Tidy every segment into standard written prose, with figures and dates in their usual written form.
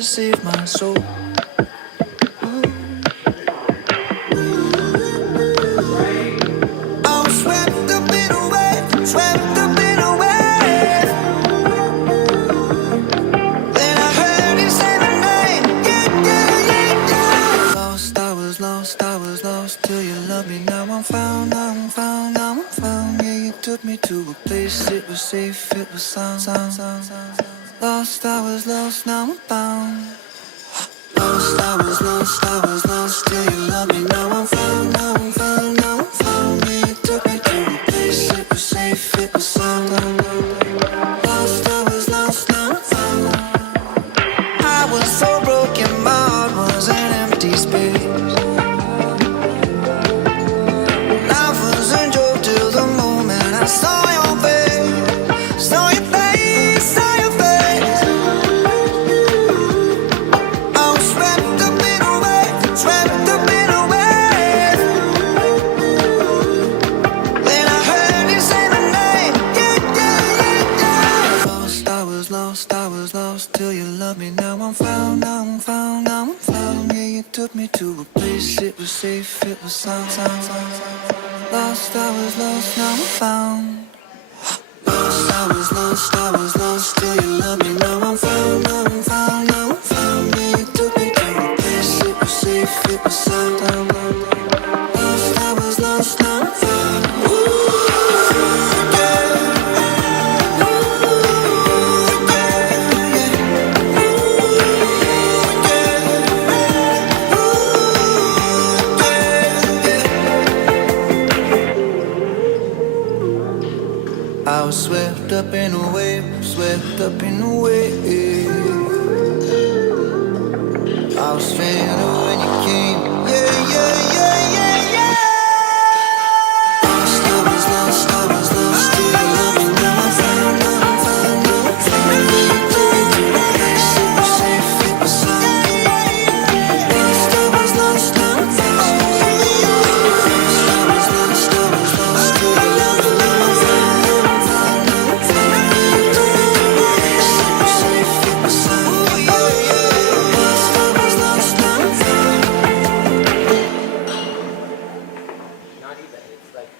to save my soul. I'm swept up in a wave, swept up in a wave. Then I heard you say my name, yeah, yeah, yeah, yeah. Lost, I was lost, I was lost till you loved me. Now I'm found, now I'm found, now I'm found. Yeah, you took me to a place, it was safe, it was sound, sound, sound, sound, sound. Lost, I was lost, now I'm found. Lost, I was lost, I was lost till you loved me. Now I'm found, now I'm found, now I'm found. Yeah, you took me to a place, it was safe, it was sound. Lost, I was lost, now I'm found. I was so broken, my heart was an empty space. Life was a joke till the moment I saw your face, saw your face, saw your face. I was swept up in a wave, swept up in a wave. Then I heard you say my name, yeah, yeah, yeah, yeah. Lost, I was lost, I was lost till you loved me. Now I'm found, now I'm found, now I'm found. Yeah, you took me to a place, it was safe, it was sound, sound, sound, sound. Lost, I was lost, now I'm found. Lost, I was lost, I was lost till you loved me. Now I'm found, now I'm found, now I'm found. Yeah, you took me to a place, it was safe, it was sound. Lost, I was lost, now I'm found. Ooh, yeah. Ooh, yeah, yeah. Ooh, yeah. Ooh, yeah, yeah. I was swept up in a wave, swept up in a wave. I was stranded when you came, yeah, yeah, yeah, yeah, yeah. Lost, I was lost, I was lost till you loved me. Now I'm found, now I'm found, now I'm found. You took me to a place, it was safe, it was sound. Lost, I was lost, now I'm found. Lost, I was lost, I was lost till you loved me. Now I'm found, now I'm found, now I'm found. You took me to a place, it was safe, it was sound. Lost, I was lost, now I'm found. Not even. It's like,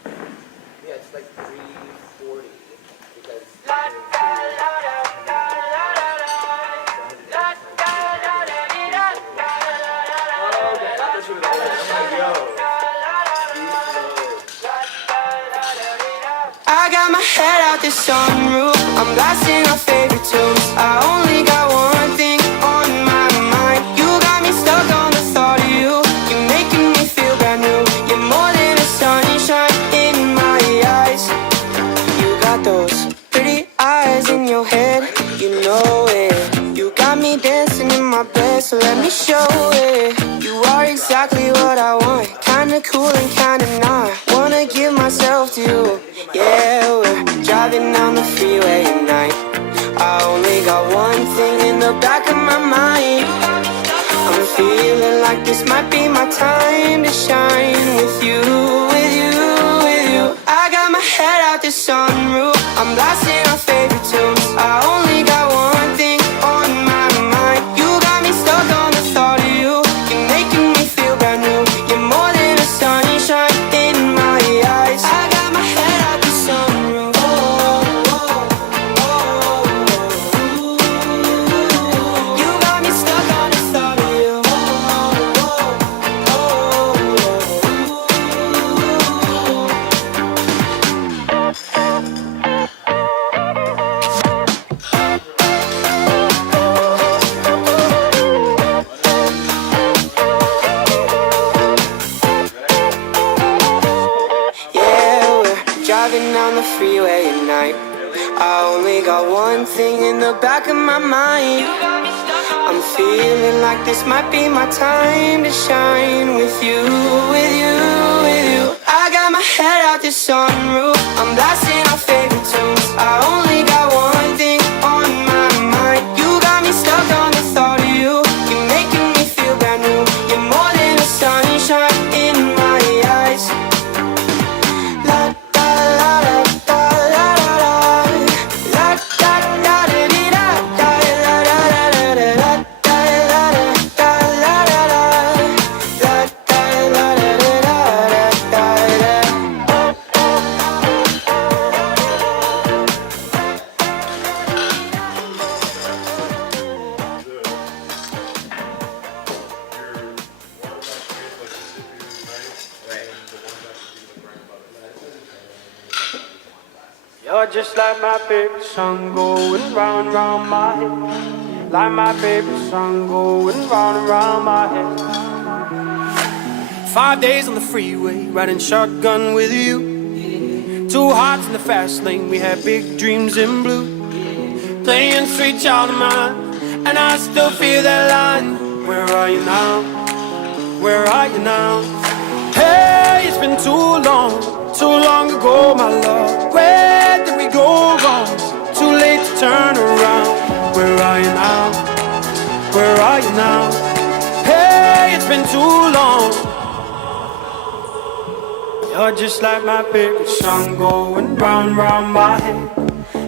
yeah, it's like 3:40 because. I got my head out the sunroof, I'm blasting our favorite tunes. I only got one thing on my mind. You got me stuck on the thought of you. You're making me feel brand new. You're more than a sunshine in my eyes. You got those pretty eyes in your head, you know it. You got me dancing in my bed, so let me show it. You are exactly what I want, kinda cool and kinda not. Wanna give myself to you. Yeah, we're driving down the freeway at night. I only got one thing in the back of my mind. I'm feeling like this might be my time to shine with you, with you, with you. I got my head out the sunroof, I'm blasting our favorite tunes. I only got one thing on my mind. You got me stuck on the thought of you. You're making me feel brand new. You're more than a sunshine in my eyes. I got my head out the sunroof. You got me stuck on the thought of you. Yeah, we're driving down the freeway at night. I only got one thing in the back of my mind. I'm feeling like this might be my time to shine with you, with you, with you. I got my head out the sunroof, I'm blasting our favorite tunes. I only got one thing on my mind. You got me stuck on the thought of you. You're making me feel brand new. You're more than a sunshine in my eyes. La da la da la la la la da da da da da da da da da da da da You're just like my favorite song going round and round my head. Like my favorite song going round and round my head. 5 days on the freeway, riding shotgun with you. Two hearts in the fast lane, we had big dreams in blue. Playing sweet child of mine, and I still feel that line. Where are you now? Where are you now? Hey, it's been too long ago, my love. Where did we go wrong? Too late to turn around. Where are you now? Where are you now? Hey, it's been too long. You're just like my favorite song going round and round my head.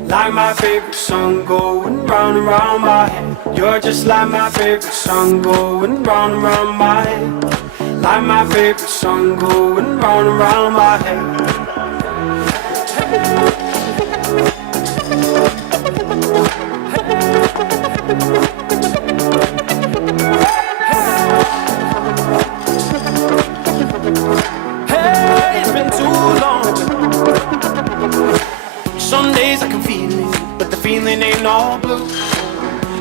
Like my favorite song going round and round my head. You're just like my favorite song going round and round my head. Like my favorite song going round and round my head. Hey, it's been too long. Some days I can feel it, but the feeling ain't all blue.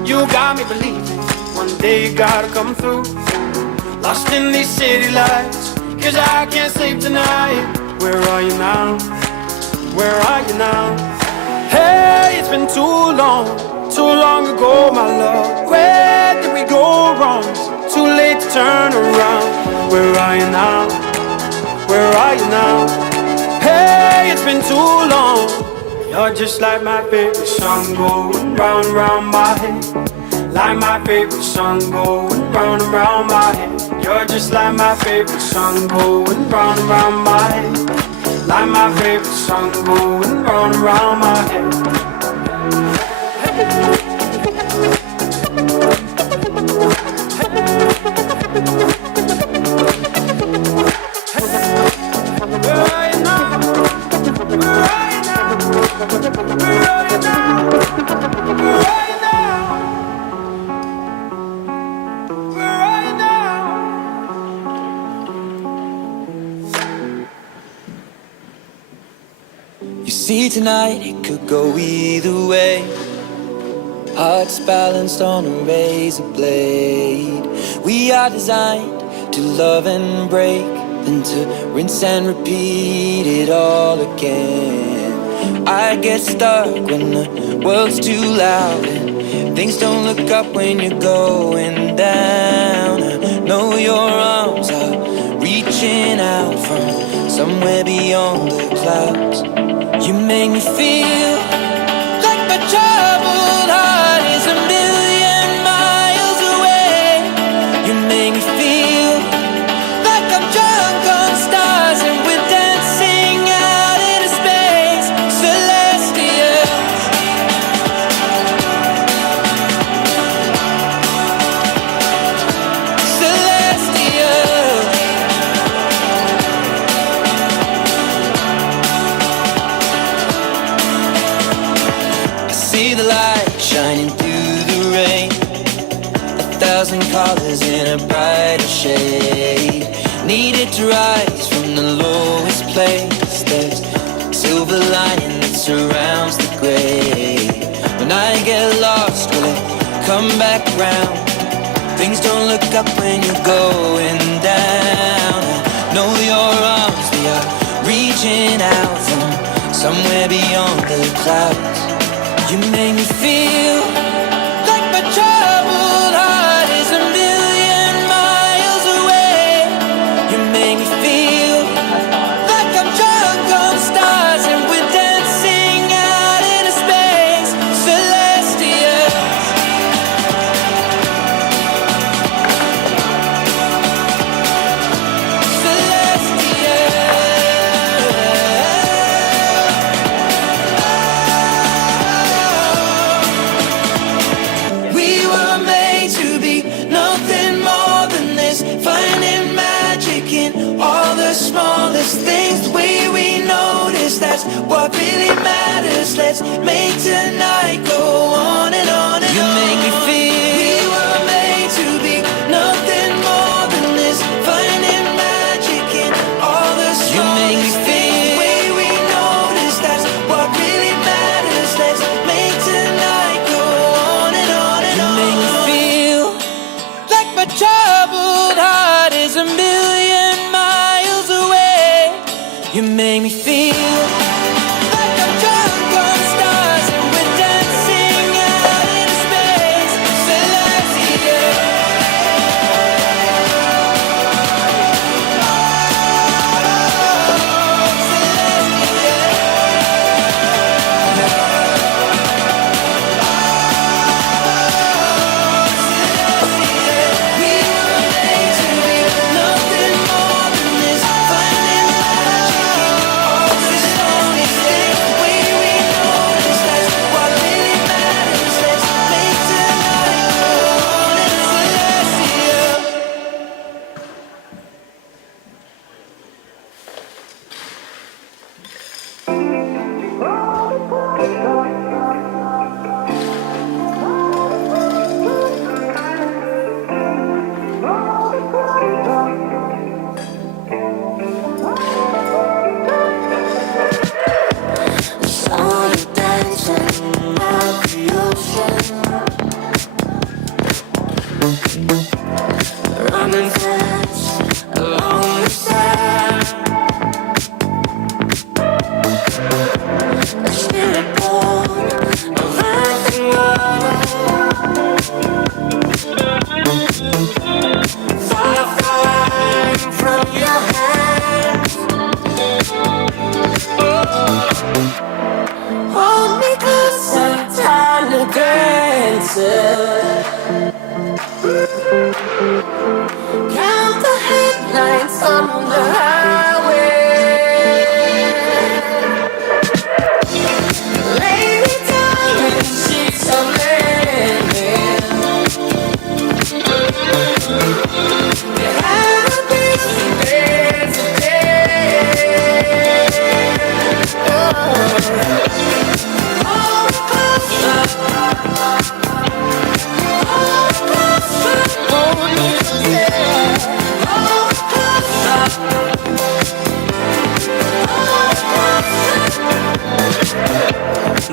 You got me believing one day you gotta come through. Lost in these city lights, 'cause I can't sleep tonight. Where are you now? Where are you now? Hey, it's been too long ago, my love. Where did we go wrong? Too late to turn around. Where are you now? Where are you now? Hey, it's been too long. You're just like my favorite song going round and round my head. Like my favorite song going round and round my head. You're just like my favorite song going round and round my head. Like my favorite song going round and round my head. Where are you now? Where are you now? Where are you now? Where are you now? Where are you now? You see, tonight it could go either way. Hearts balanced on a razor blade. We are designed to love and break, then to rinse and repeat it all again. I get stuck when the world's too loud and things don't look up when you're going down. I know your arms are reaching out from somewhere beyond the clouds. You make me feel like my troubled heart is a million miles away. You make me feel like I'm drunk on stars and we're dancing out into space, celestial. Celestial. I see the light shining through the rain, 1,000 colors in a brighter shade. Needed to rise from the lowest place. There's silver lining that surrounds the gray. When I get lost, will it come back round? Things don't look up when you're going down. I know your arms, they are reaching out from somewhere beyond the clouds. You make me feel like my troubled heart is a million miles away. You make me feel like I'm drunk on stars and we're dancing out into space, celestial. We were made to be nothing more than this, finding magic in all the smallest things. The way we notice, that's what really matters. Let's make tonight go on and on and on. You make me feel we were made to be nothing more than this, finding magic in all the smallest things. You make me feel the way we notice, that's what really make me feel like I'm drunk on stars and we're dancing out in space. Celestial. Running fast along the sand, a spirit born of earth and water, fire flying from your hands. Hold me closer, time to dance. Count the headlights on the highway. Lay me down in sheets of linen. You had a busy day today. Hold closer. Hold me closer.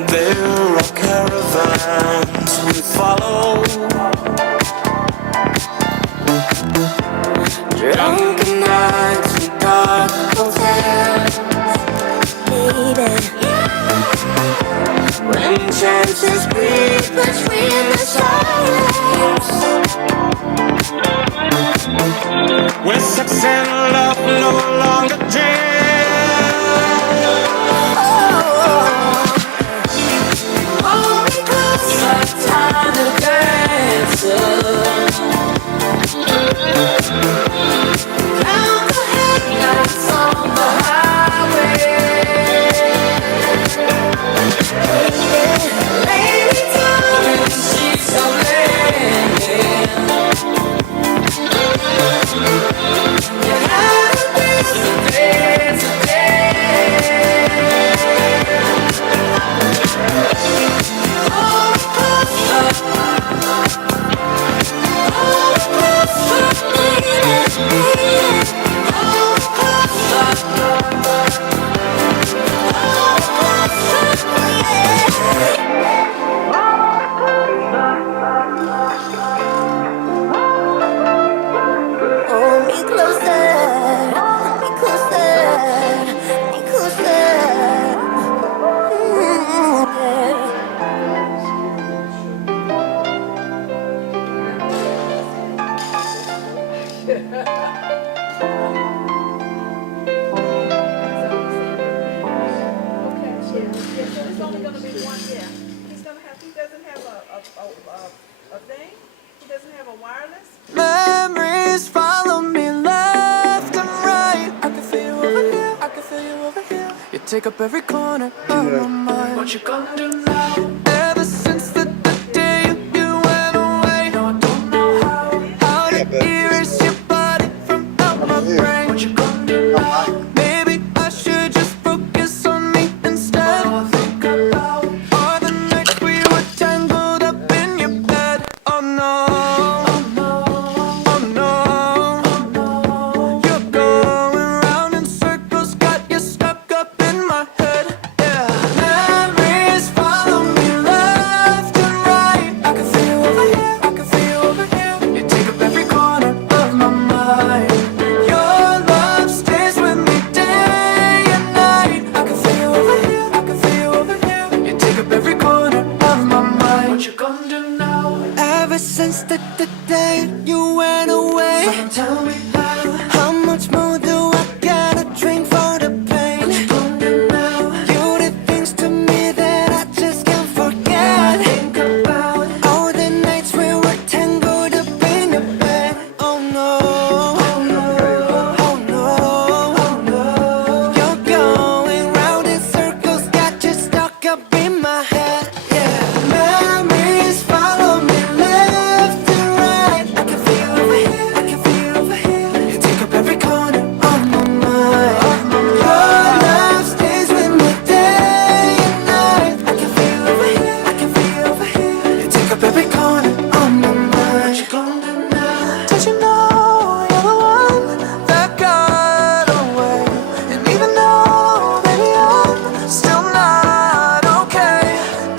There are caravans we follow, drunken nights and dark hotels. Baby, when chances breathe between the silence, when sex and love no longer dream. Time to dance. Count the headlights on the highway. Lay me down in sheets of linen. You had a busy day today. Hold me closer, me closer, me closer. It's only gonna be 1 year. He doesn't have a thing? He doesn't have a wireless? Memories follow me left and right. I can feel you over here, I can feel you over here. You take up every corner of my mind. What you gonna do now? Ever since the day you went away, no, I don't know how to erase your body from out my brain. What you gonna do now? Maybe I should just focus on me instead. All I think about are the nights we were tangled up in your bed. Oh no. Memories follow since the day you went away. So tell me how much more do I gotta drink for the pain? What you gonna do now? You did things to me that I just can't forget. Think about all the nights we were tangled up in your bed. Oh no, oh no, oh no, oh no. You're going round in circles, got you stuck up in my head. Yeah, memories follow me left and right. I can feel over here, I can feel over here. You take up every corner of my mind. Your love stays with me day and night. I can feel over here, I can feel over here. You take up every corner of my mind. What you gonna do now? Did you know you're the one that got away? And even though, baby, I'm still not okay.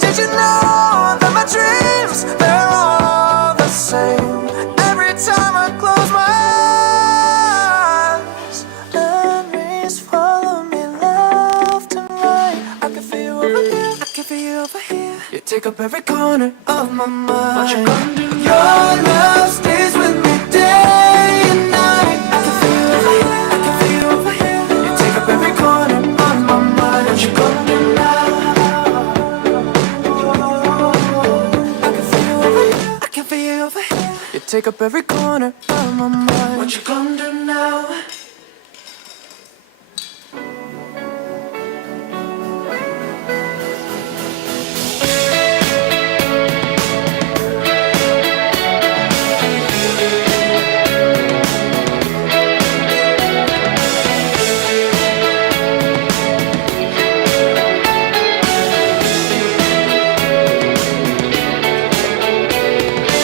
Did you know that my dreams, they're all the same? Every time I close my eyes, memories follow me left and right. I can feel over here, I can feel over here. You take up every corner of my mind. What you gonna do? Your love stays with me day and night. I can feel over here, I can feel over here. You take up every corner of my mind. What you gonna do now? I can feel over here, I can feel over here. You take up every corner of my mind. What you gonna do now?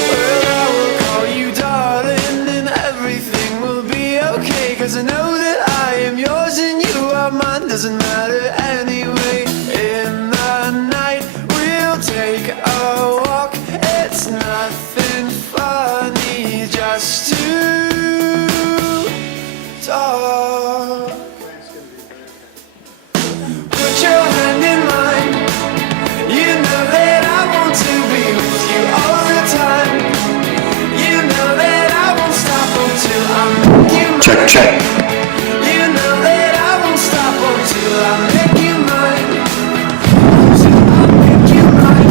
Well, I will call you darling, and everything will be okay. 'Cause I know that I am yours and you are mine. Doesn't matter anyway. In the night, we'll take a walk. It's nothing funny, just to talk. Put your hand in mine. You know that I want to be with you all the time. You know that I won't stop until I make you mine. Check, check. You know that I won't stop until I make you mine. Until I make you mine.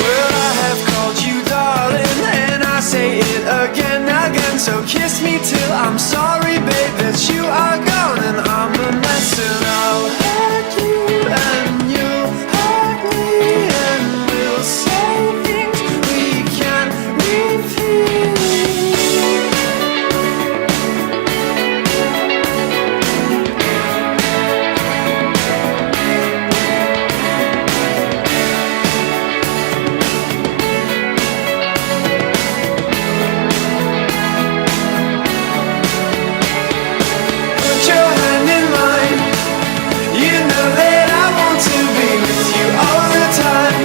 Well, I have called you darling, and I say it again, again. So kiss me till I'm sorry, babe, that you are gone and I'm a mess. And I'll hurt you and you'll hurt me, and we'll say things we can't repeat. Put your hand in mine. You know that I want to be with you all the time.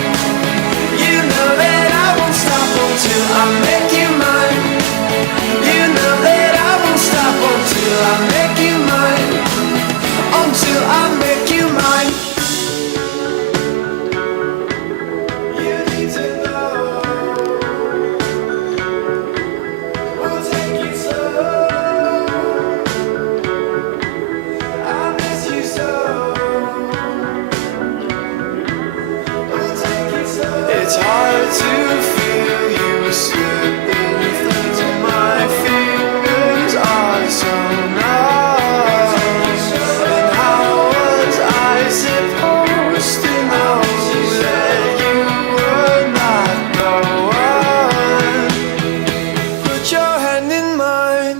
You know that I won't stop until I make you mine. You know that I won't stop until I make you mine. Until I make you mine. You need to know. We'll take it slow. I miss you so. We'll take it slow. It's hard to feel you slipping through my fingers are so numb. And how was I supposed to know that you were not the one? Put your hand in mine.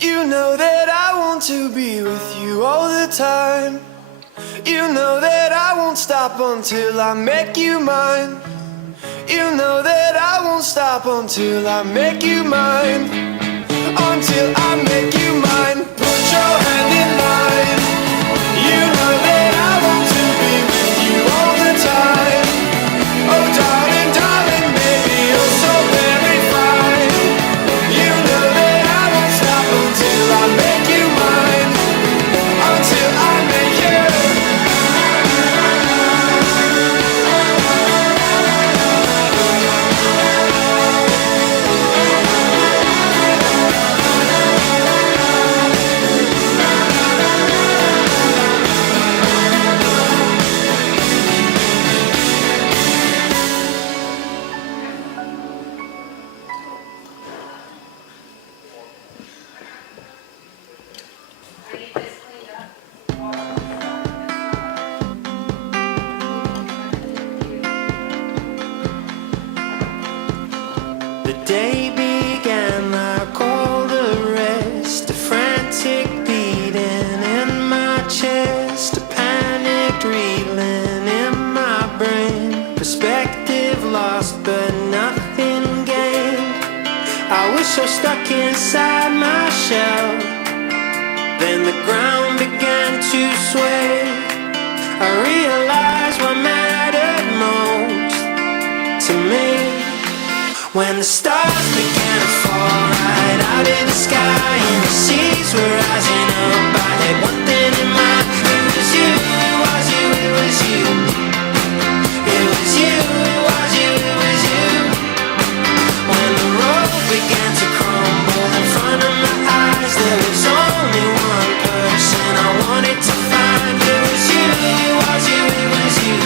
You know that I want to be with you all the time. You know that I won't stop until I make you mine. You know that I won't stop until I make you mine. Until I make you mine. Put your hand in mine. You know that I want to be with you all the time. Oh darling, darling, baby, you're so very fine. You know that I won't stop until I make you mine. Until inside my shell. Then the ground began to sway. I realized what mattered most to me. When the stars began to fall right out of the sky and the seas were rising up, I had one thing in mind. It was you, it was you, it was you. It was you, it was you, it was you. When the road began to crumble in front of my eyes, there was only one person I wanted to find. It was you, it was you, it was you.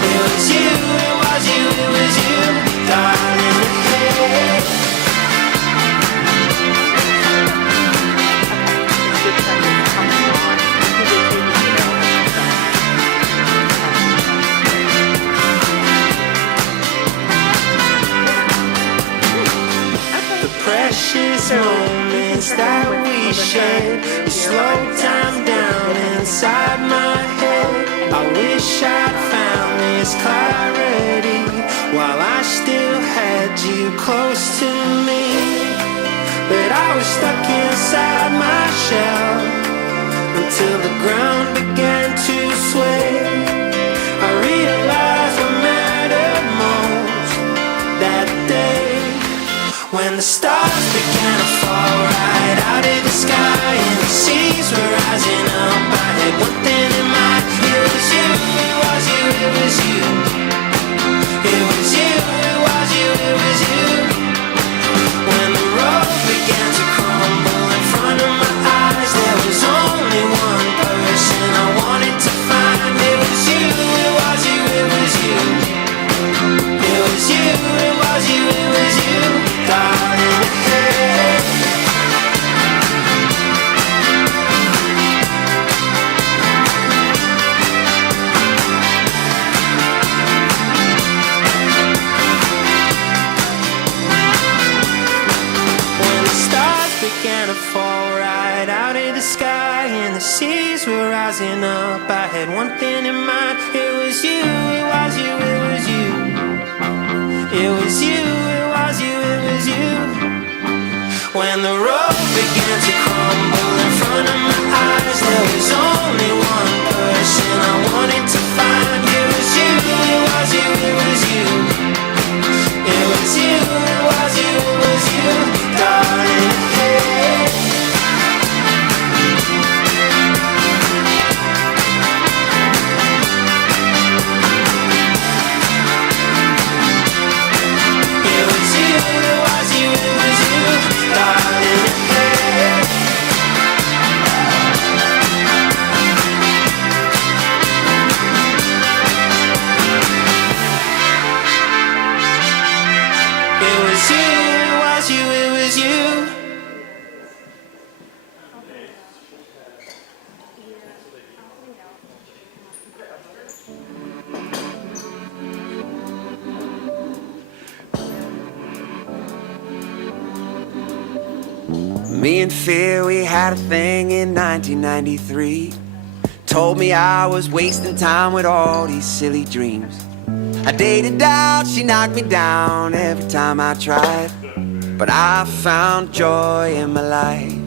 It was you, it was you, it was you, darling. Hey. The precious moments that we shared, you slowed time down inside my head. I wish I'd found this clarity while I still had you close to me. But I was stuck inside my shell until the ground began to sway. I realized what mattered most that day. When the stars began to fall right out of the sky and the seas were rising up, I had one thing in mind. It was you, it was you, it was you. It was you, it was you, it was you. When the road began to crumble in front of my eyes, there was only one person I wanted to find. It was you, it was you, it was you. It was you, it was you, it was you, darling. Hey. When the stars began to fall right out of the sky and the seas were rising up, I had one thing in mind. It was you, it was you, it was you. It was you, it was you, it was you. When the road began to crumble in front of my eyes, there was only one person I wanted to find. It was you, it was you, it was you. It was you, it was you, it was you, darling. Hey. It was you, it was you, it was you, darling. Hey. It was you, it was you, it was you. Me and Fear, we had a thing in 1993. Told me I was wasting time with all these silly dreams. I dated down, she knocked me down every time I tried. But I found joy in my life.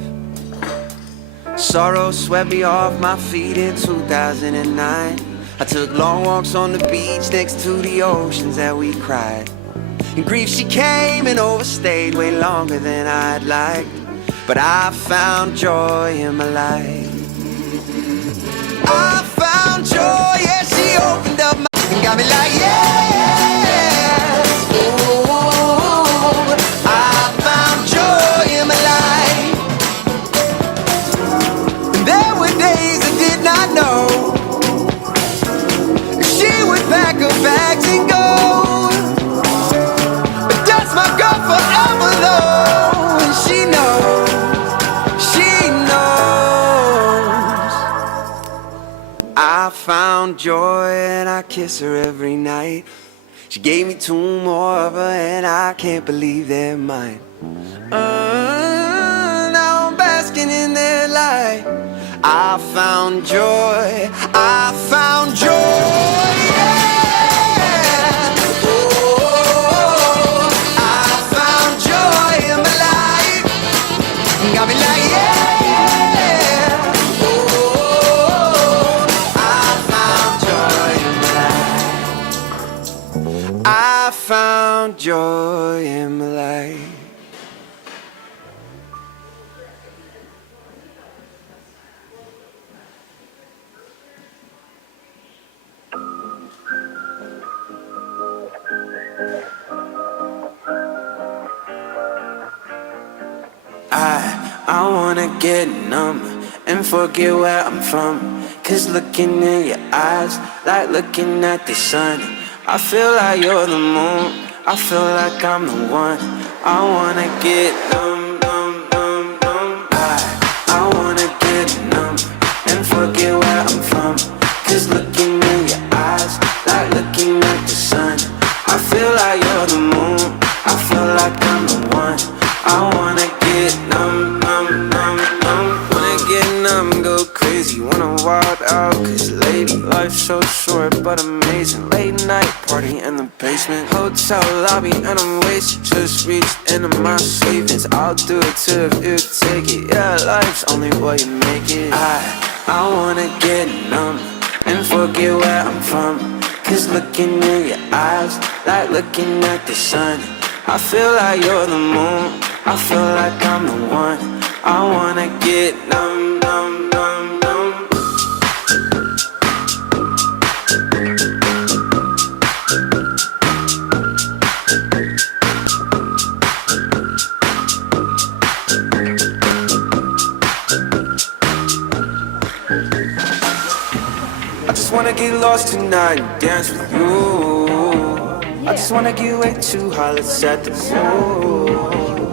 Sorrow swept me off my feet in 2009. I took long walks on the beach next to the oceans that we cried. In grief she came and overstayed way longer than I'd like. But I found joy in my life. I found joy, yeah, she opened up my and got me like, yes. Oh, I found joy in my life. And there were days I did not know she would pack her bags and go. But that's my girl forever though, and she knows. I found joy and I kiss her every night. She gave me 2 more of her and I can't believe they're mine. Now I'm basking in their light. I found joy, I found joy, yeah. Oh, I found joy in my life. I'll be like, yeah, yeah. Oh, I found joy in my life. I wanna get numb and forget where I'm from. Cause looking in your eyes, like looking at the sun. I feel like you're the moon, I feel like I'm the one. I wanna get numb, numb, numb, numb. I wanna get numb and forget where I'm from. Cause looking in your eyes, like looking at the sun. I feel like you're the moon, I feel like I'm the one. I wanna get numb, numb, numb, numb. Wanna get numb, go crazy, wanna wild out. Cause lady, life's so short but amazing. Late night party in the basement, hotel lobby and I'm wasted. Just reached into my savings, I'll do it too if you take it. Yeah, life's only what you make it. I wanna get numb and forget where I'm from. Cause looking in your eyes, like looking at the sun. I feel like you're the moon, I feel like I'm the one. I wanna get numb, numb, numb, numb. I just wanna get lost tonight and dance with you. I just wanna get way too high, let's set the mood.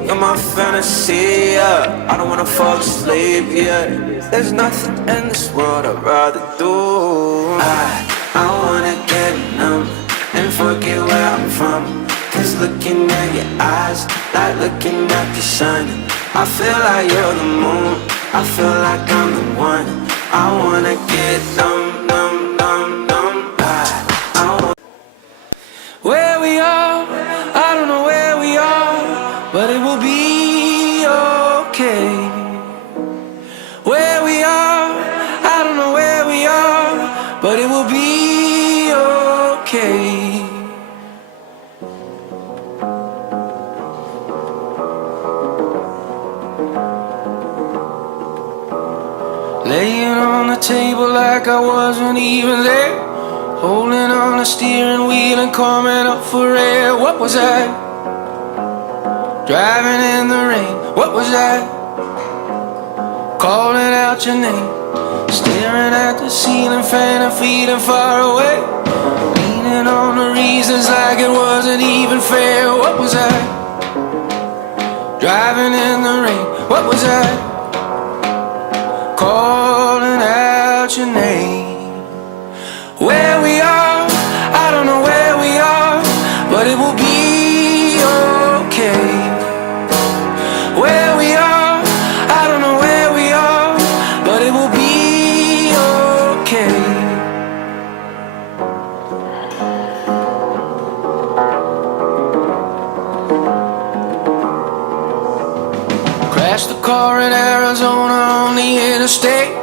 You're my fantasy, yeah. I don't wanna fall asleep, yeah. There's nothing in this world I'd rather do. I wanna get numb and forget where I'm from. Cause looking at your eyes, like looking at the sun. I feel like you're the moon, I feel like I'm the one. I wanna get numb, numb, numb, numb. I wanna where we are, I don't know where we are, but it will be okay. Where we are, I don't know where we are, but it will be okay. Laying on the table like I wasn't even there, holding on the steering wheel and coming up for air. What was I? Driving in the rain. What was I? Calling out your name, staring at the ceiling fan and feeling far away, leaning on the reasons like it wasn't even fair. What was I? Driving in the rain. What was I? Calling out your name. Where we are, I don't know where we are, but it will be okay. Where we are, I don't know where we are, but it will be okay. Crashed the car in Arizona on the interstate.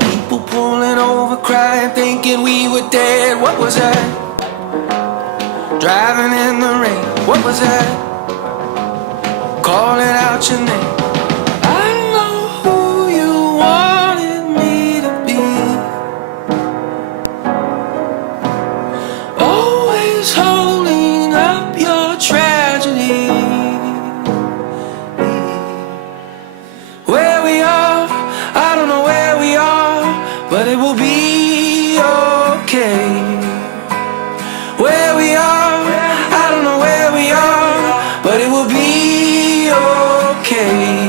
People pulling over, crying, thinking we were dead. What was I? Driving in the rain. What was I? Calling out your name. I know who you wanted me to be. Always holding up your tragedy. Where we are, I don't know where we are, but it will be okay. Where we are, I don't know where we are, but it will be okay.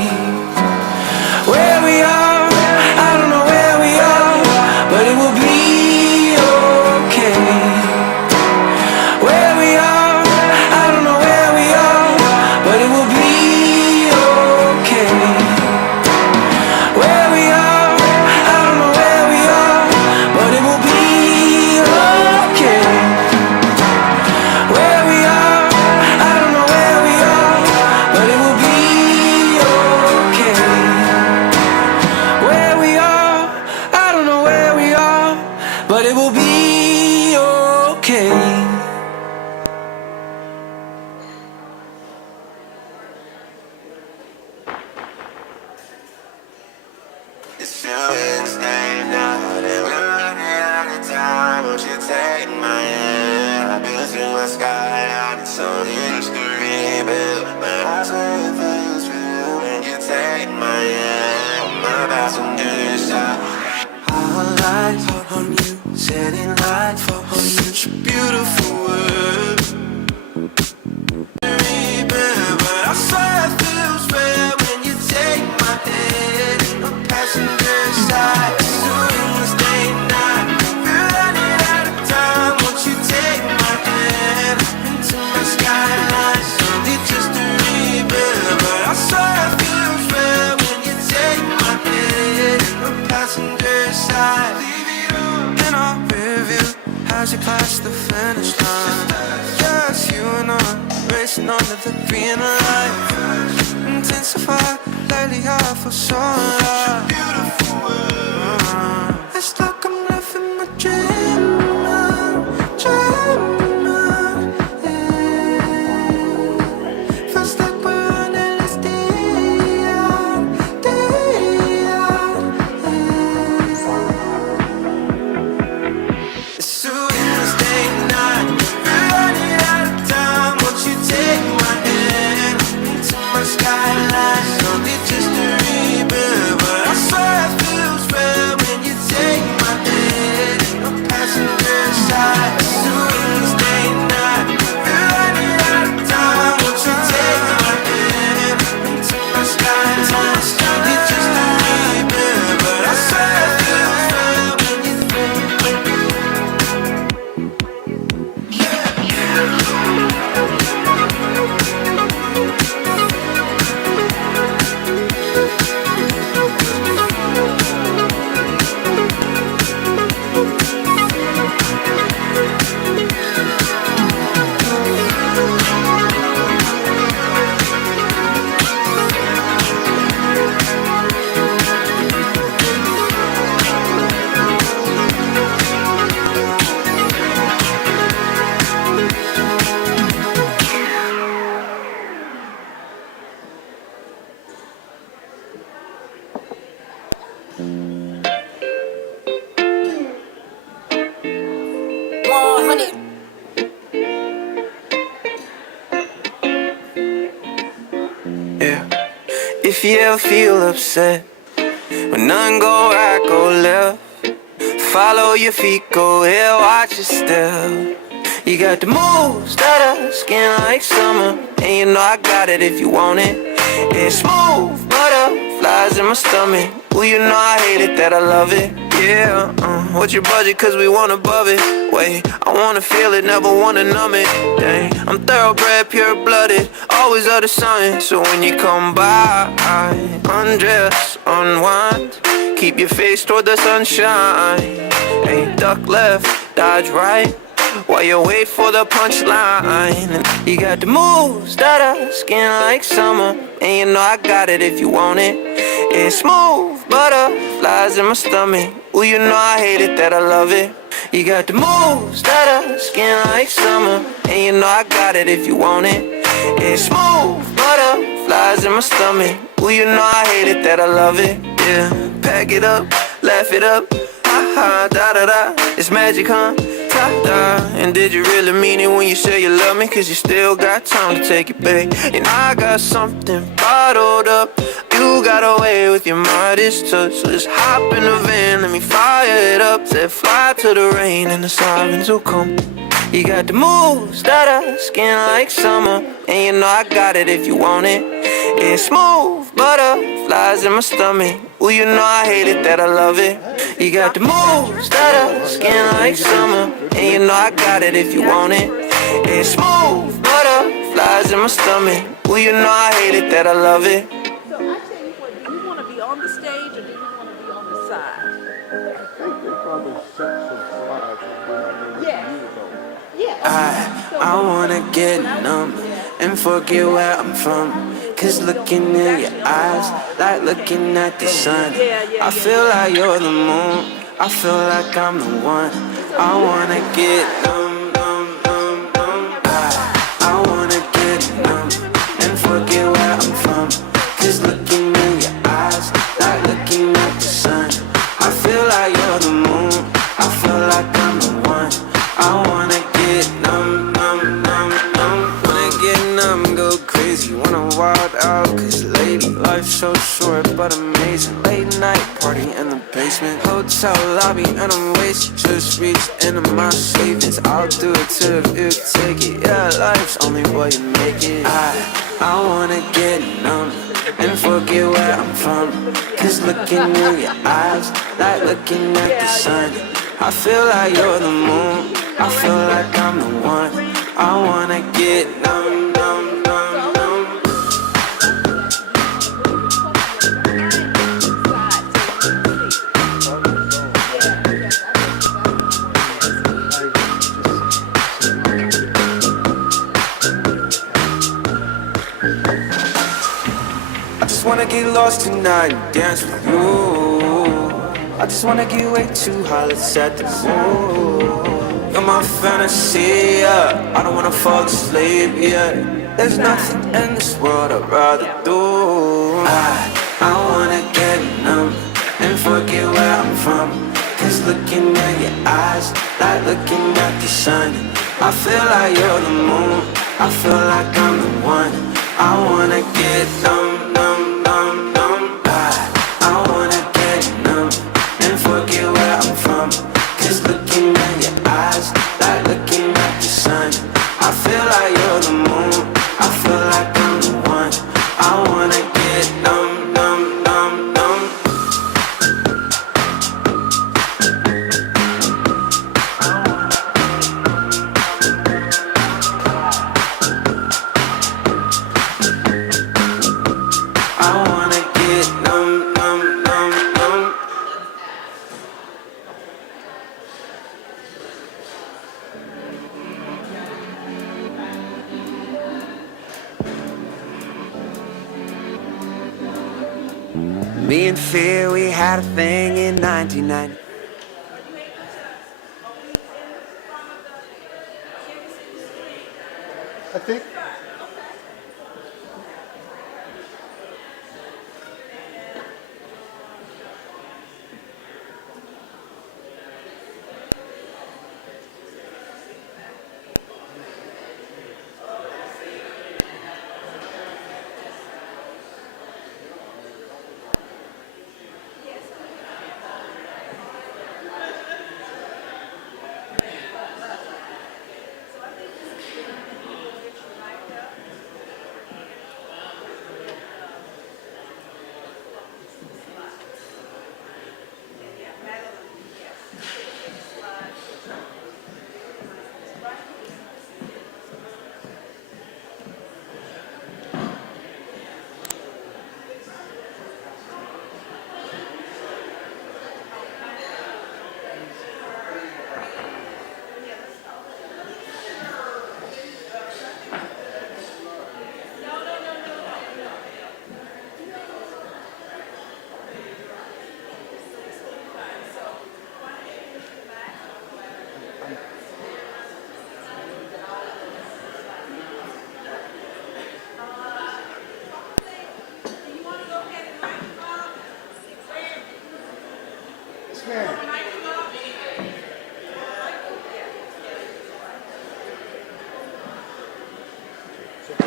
take my hand on my passenger side. All eyes on you, setting lights for you. Such a beautiful world. But I swear it feels real when you take my hand on passenger side. Doing this day and night, we're running out of time. Won't you take my hand into my skyline? Something just to rebuild. But I swear it feels real when you take my hand on passenger side. Leave it all in our rearview as you pass the finish line. Just you and I racing under the green light. Intensify, lately I feel so alive. Beautiful world. It's like I'm living my dream, yeah. Feels like we're on LSD, yeah. It's too endless day and night. We're running out of time. Won't you take my hand into my skyline? Something just to rebuild. But I swear it feels real when you take my hand on passenger side. It's too endless day and night. We're running out of time. Won't you take my hand into my skyline? Something just to rebuild. But I swear it feels real when you yeah. If you ever feel upset when nothing go right, go left. Follow your feet, go here, watch your step. You got the moves that are skin like summer, and you know I got it if you want it. It's smooth, butterflies in my stomach. Well, you know I hate it, that I love it. Yeah, what's your budget, cause we want above it. Wait, I wanna feel it, never wanna numb it. Dang, I'm thoroughbred, pure-blooded, always of the sun. So when you come by, undress, unwind, keep your face toward the sunshine. Hey, duck left, dodge right, while you wait for the punchline. You got the moves that are skin like summer, and you know I got it if you want it. It's smooth, butterflies in my stomach. Well, you know I hate it, that I love it. You got the moves that are skin like summer, and you know I got it if you want it. It's smooth, butterflies in my stomach. Well, you know I hate it, that I love it. Yeah, pack it up, laugh it up. Ha, da da da, it's magic, huh? Ta da. And did you really mean it when you say you love me? Cause you still got time to take it back. And I got something bottled up. You got away with your Midas touch. So just hop in the van, let me fire it up. Said fly to the rain and the sirens will come. You got the moves that are skin like summer, and you know I got it if you want it. It's smooth, butterflies in my stomach. Well, you know I hate it, that I love it. You got the moves that are skin like summer, and you know I got it if you want it. It's smooth, butterflies in my stomach. Well, you know I hate it, that I love it. So I tell you what, do you want to be on the stage or do you want to be on the side? I think they probably set some slides Yes. Yeah. I wanna get numb and forget where I'm from. Cause looking in your eyes, like looking at the sun. I feel like you're the moon, I feel like I'm the one. I wanna get numb, numb, numb, numb. I wanna get numb and forget where I'm from. Cause looking in your eyes, like looking at the sun. I feel like you're the moon, I feel like I'm the one. I wanna get numb, numb, numb, numb. Wanna get numb, go crazy, wanna wild out. Cause lady, why life so short but amazing. Late night party in the basement, hotel lobby and I'm wasted. Just reached into my savings. I'll do it till the view take it. Yeah, life's only what you make it. I wanna get numb and forget where I'm from. Cause looking in your eyes, like looking at the sun. I feel like you're the moon, I feel like I'm the one. I wanna get numb, numb, numb, numb. I just wanna get lost tonight and dance with you. I just wanna get way too high, let's set the mood. You're my fantasy, yeah. I don't wanna fall asleep, yeah. There's nothing in this world I'd rather do. I wanna get numb and forget where I'm from. Cause looking in your eyes, like looking at the sun. I feel like you're the moon, I feel like I'm the one. I wanna get numb, numb, numb, numb. I wanna get numb and forget where I'm from. Cause looking in your eyes, like looking at the sun. I feel like you're the moon, I feel like I'm the one. I wanna get numb, numb, numb, numb. I wanna get numb, numb, numb, numb. Me and Fear, we had a thing in 1990. I think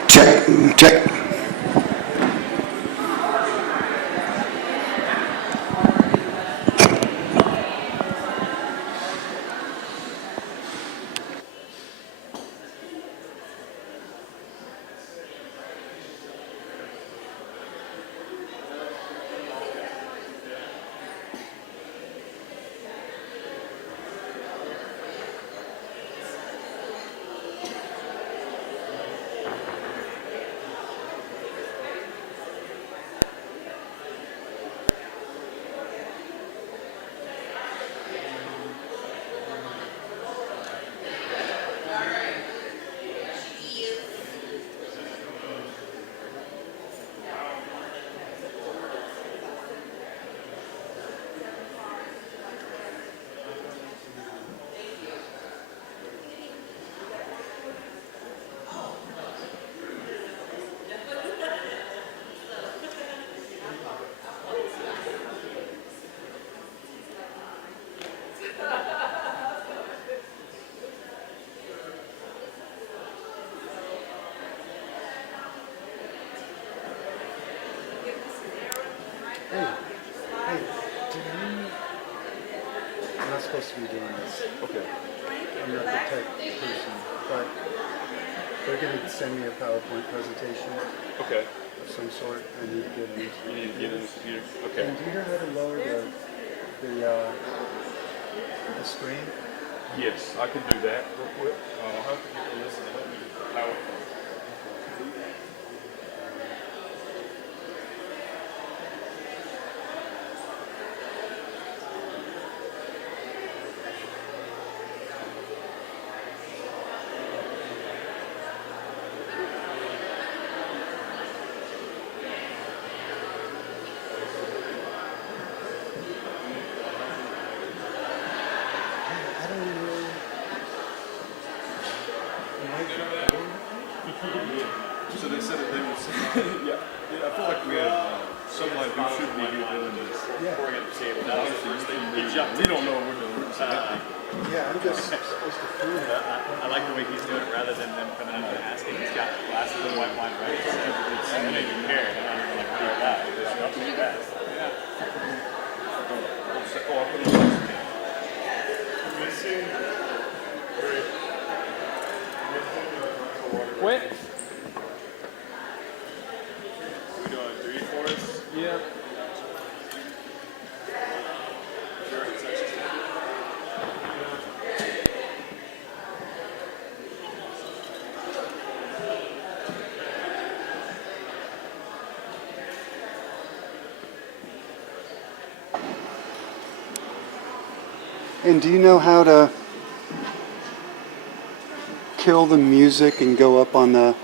check, check. Hey, hey, do you... I'm not supposed to be doing this. Okay. I'm not the tech person, but they're going to send me a PowerPoint presentation Okay. of some sort. I need to get it into You need to get in the computer. And Okay. do you know how to lower the screen? Yes, I can do that real quick. I'll have to get Alyssa to help me with the PowerPoint. I don't know. So they said that they would send yeah. Yeah, I feel like we have someone who should be here doing this. We don't know what we're doing. We're just happy. Yeah, I'm just supposed to film it. I like the way he's doing it rather than them coming out and asking. He's got glasses and white wine, right? So it's and they can care. They're not even like, what is that? It's up to fast. Yeah. Oh, I'll put it on the Quit. We doing 3/4? Yeah. And do you know how to kill the music and go up on the...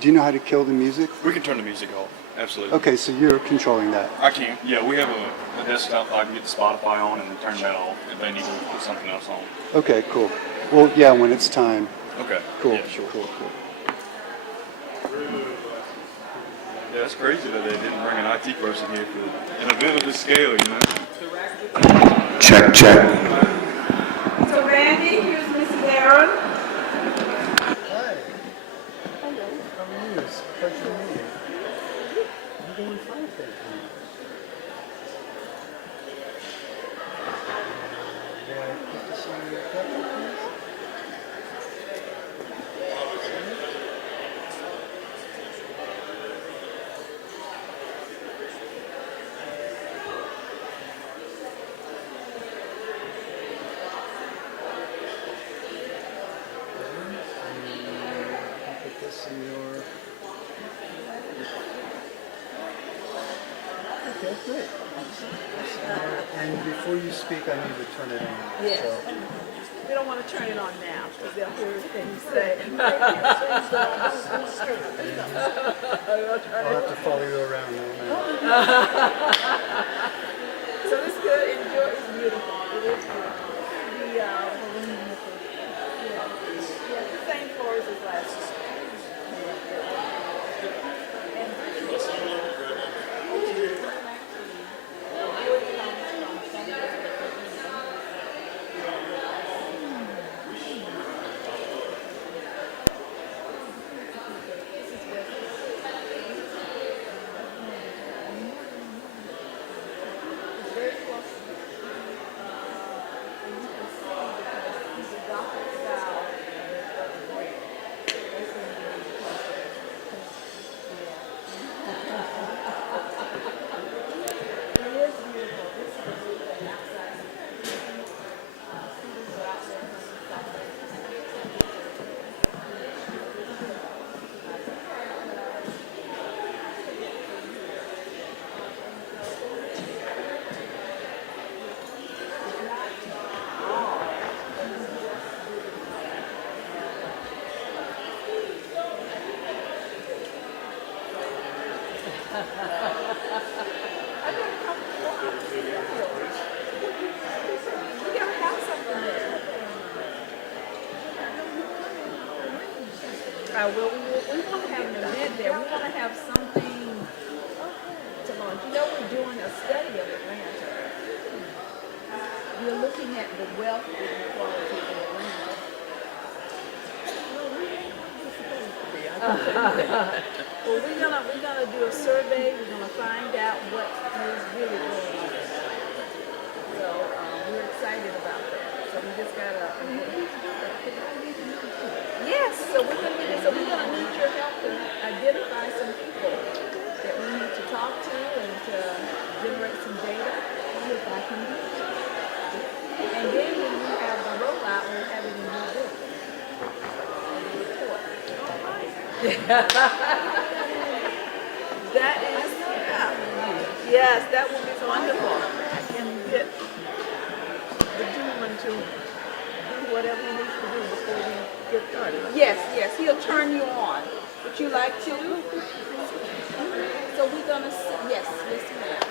Do you know how to kill the music? We can turn the music off. Absolutely. Okay, so you're controlling that. I can. Yeah, we have a desktop I can get the Spotify on and turn that off if they need to put something else on. Okay, cool. Well, yeah, when it's time. Okay. Cool, Yeah, sure. cool. Yeah, that's crazy that they didn't bring an IT person here for an event of this scale, you know? Check, check. So Randy, here's Mrs. Aaron. Hi. Hello. How are you? It's a pleasure to meet you. I'm doing fine, thank you. May I put this on your cover, please? Put this in your... Okay, great. And before you speak, I need to turn it on. Yes. So, We don't want to turn it on now because they'll hear everything you say. I'll have to follow you around now. So it's good. Enjoy. It's beautiful. It is beautiful. The same floor as his last one. Well, we want to have an event there. We want to have something to launch. You know, we're doing a study of Atlanta. We're looking at the wealth and inequality in Atlanta. Well, we're gonna do a survey. We're gonna find out what is really That is, yeah. Yes, that would be wonderful. And get the gentleman to do whatever he needs to do before we get started. Yes, yes, he'll turn you on. Would you like to? So we're gonna, yes, yes, ma'am.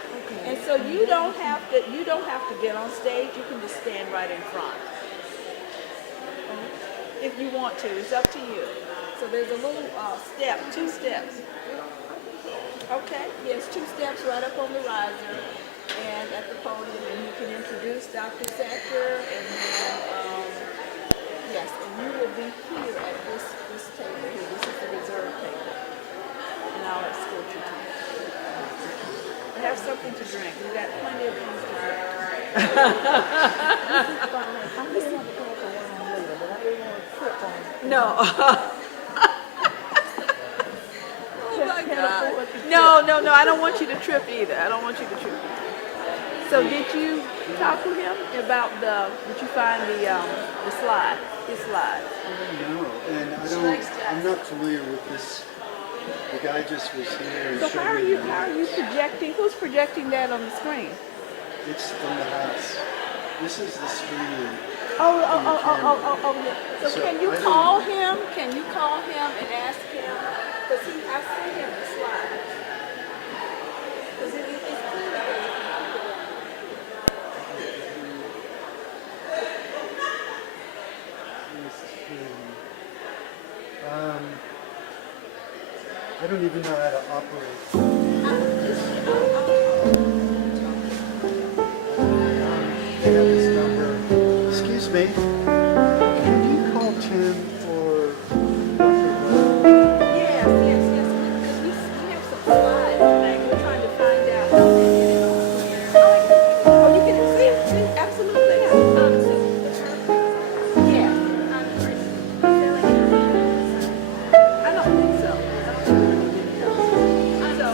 And so you don't have to get on stage. You can just stand right in front. If you want to, it's up to you. So there's a little step, 2 steps. Okay, yes, 2 steps right up on the riser and at the podium, and you can introduce Dr. Thatcher, and then, yes, and you will be here at this table here. This is the reserve table, and I'll escort you to it. Have something to drink. We've got plenty of things to drink. No. Oh my God. No, I don't want you to trip either. I don't want you to trip either. So did you talk to him about did you find the slide, his slide? No, and I'm not familiar with this. The guy just was here and So showed how are me you the projecting? Who's projecting that on the screen? It's from the house. This is the screen. Oh, yeah. So, So can you I don't- call him? Can you call him and ask him? Because I sent him the slide. Because it's clear. I don't even know how to operate. They have this number. Excuse me. Can you call Tim or Dr. Rowe? Yes. Because we have some slides tonight. We're trying to find out how they get it on here. Oh, you can see, absolutely. Yes. I don't think so. So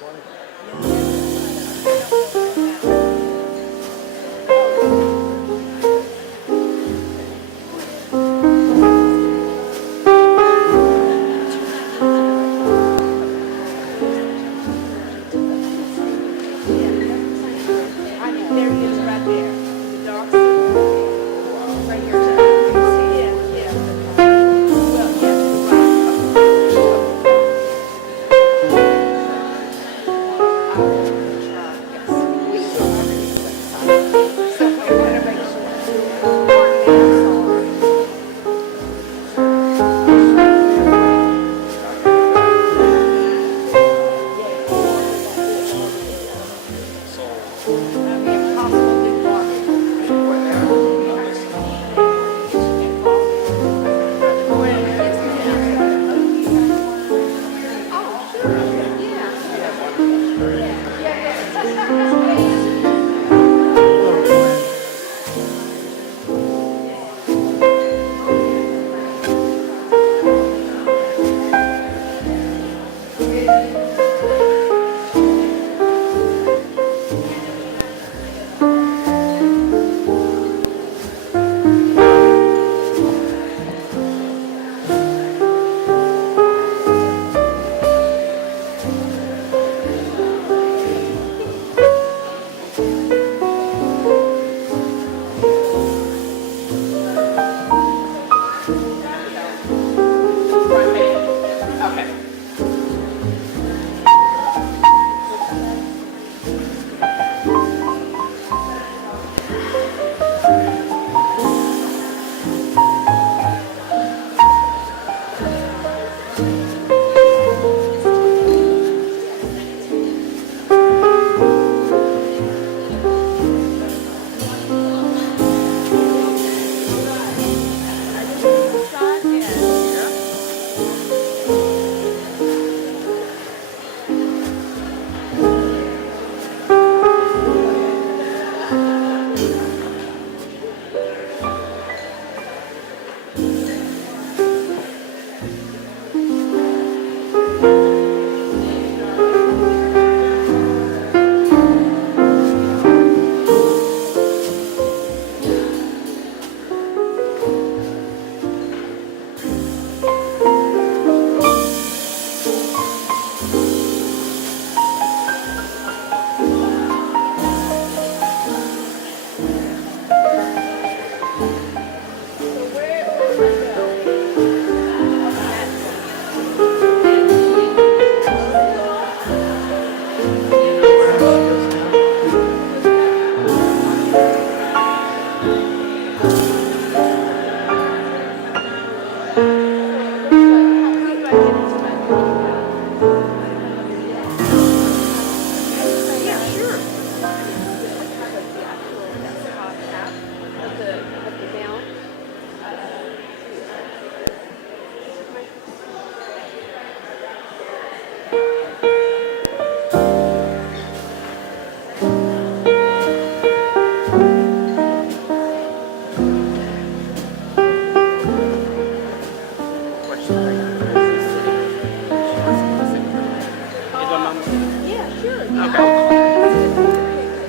I mean, there he is right there. The dark suit. Right here. Yeah, yeah. Well, yes, right.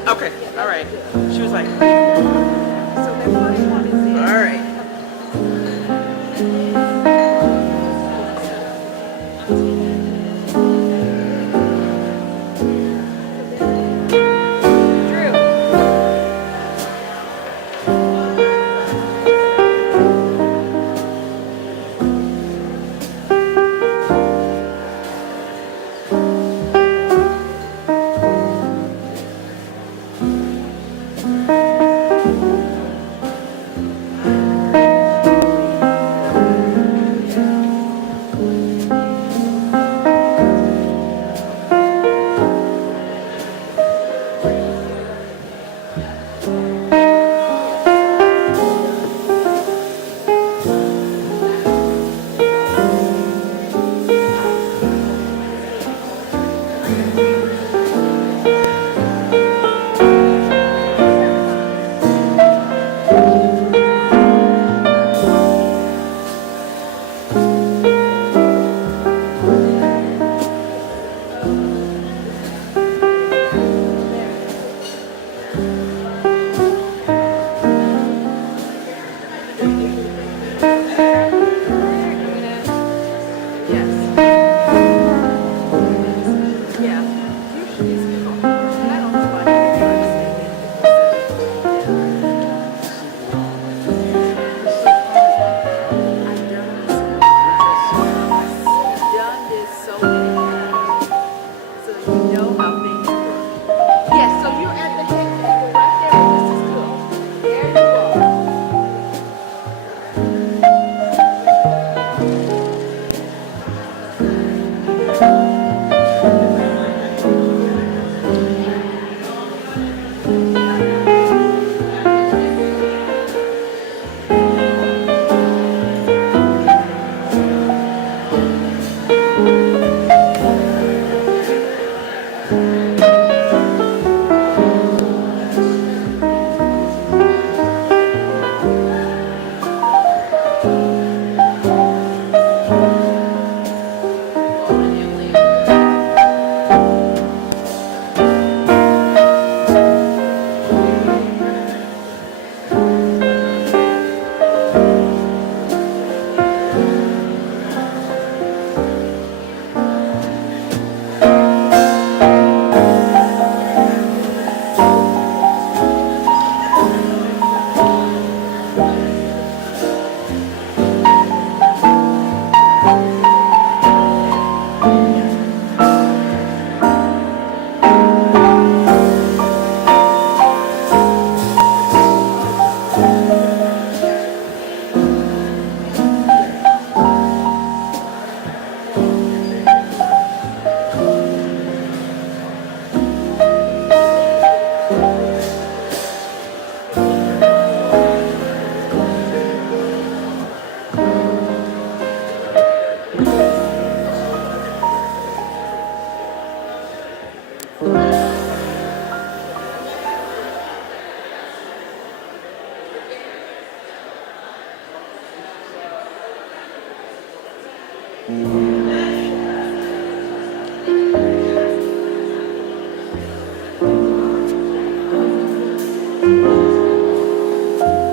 Okay, all right. She was like, all right. you know how things work. Yes, so you're at the head table right there with Mrs. Cook. There you are.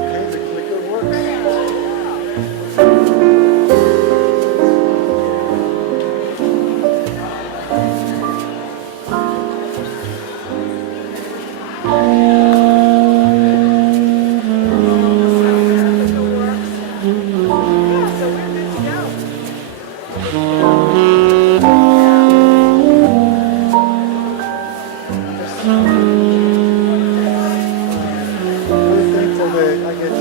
Okay, the clicker works. Yeah, so we're good to go. Really thankful that I get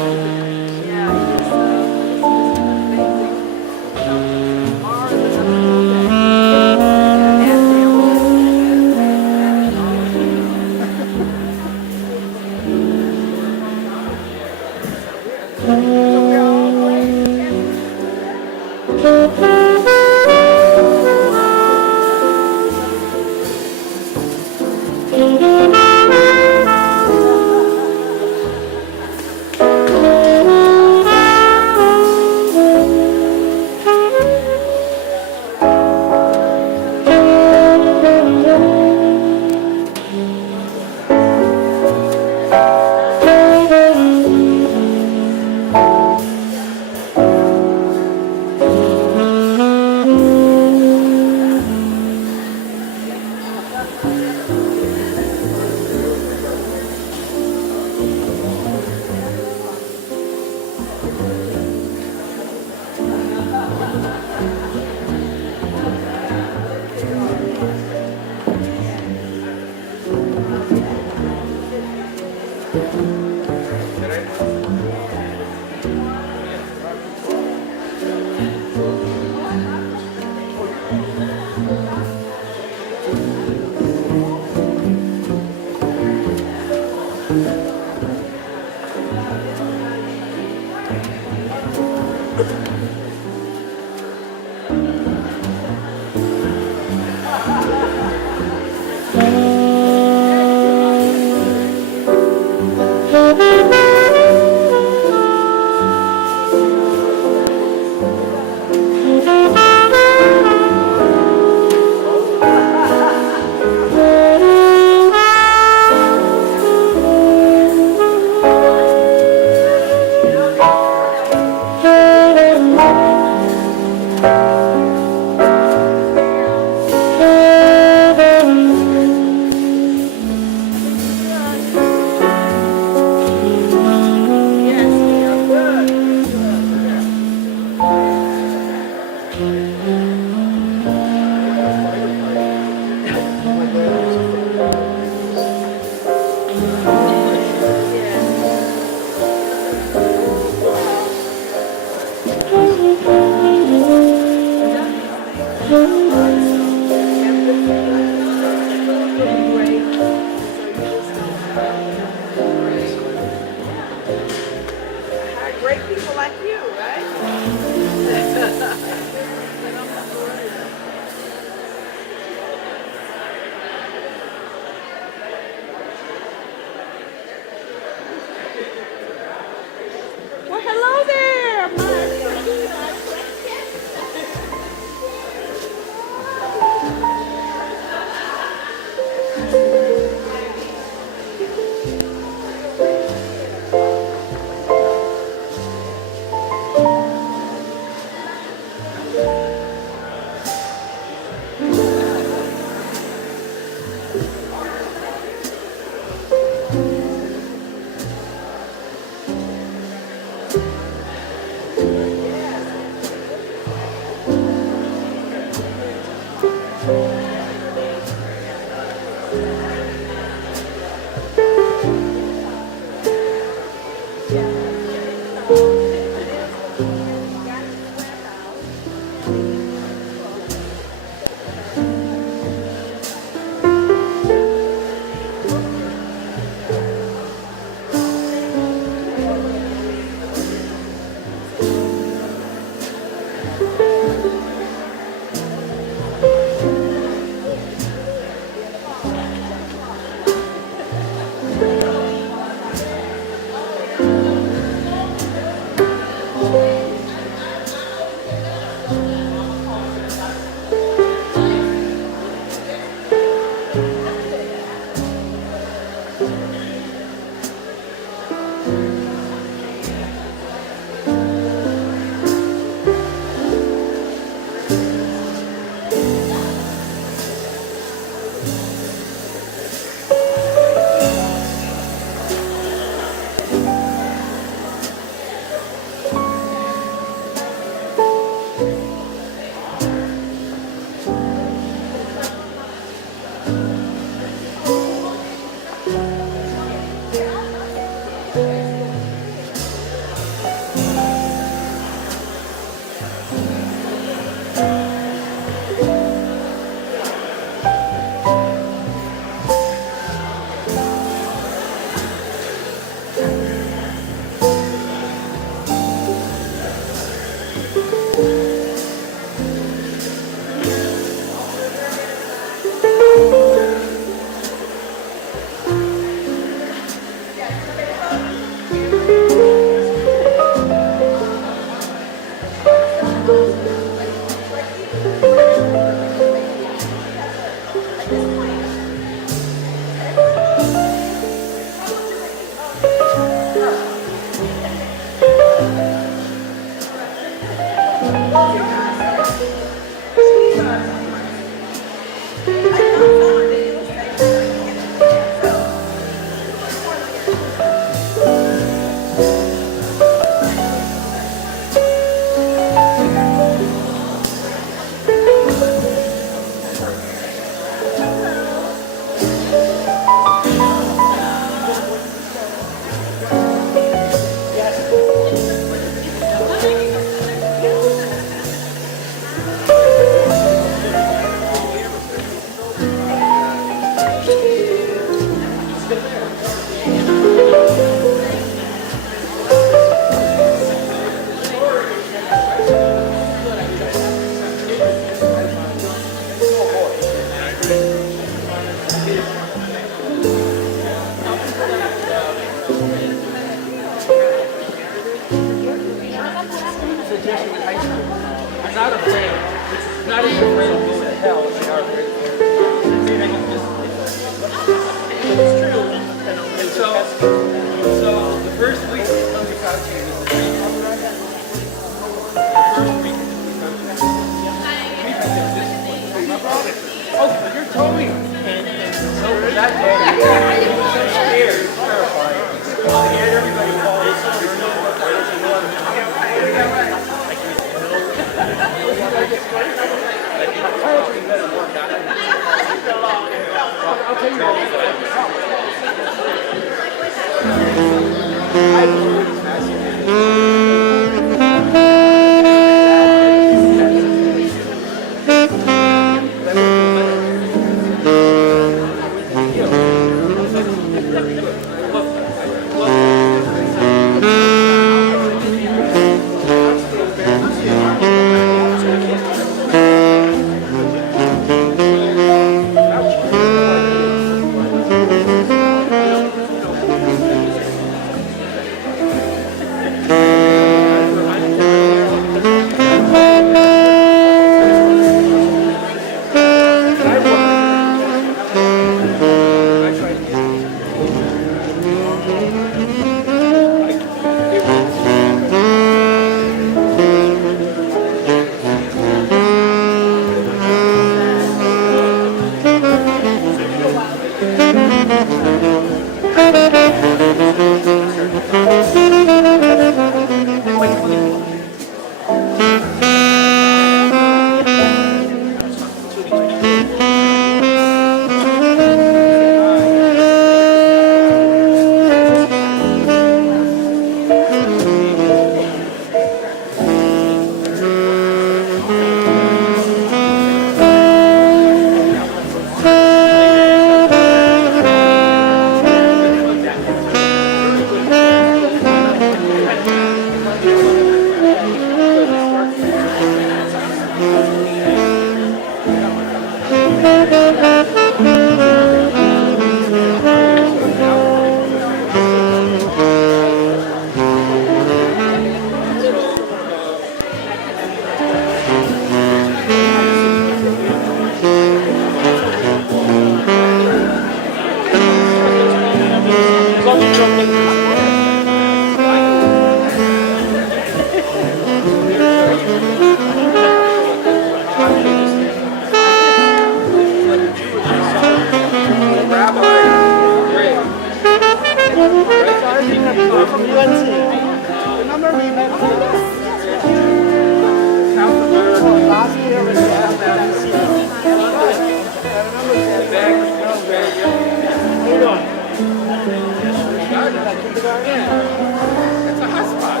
That's a hot spot.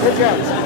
Good job.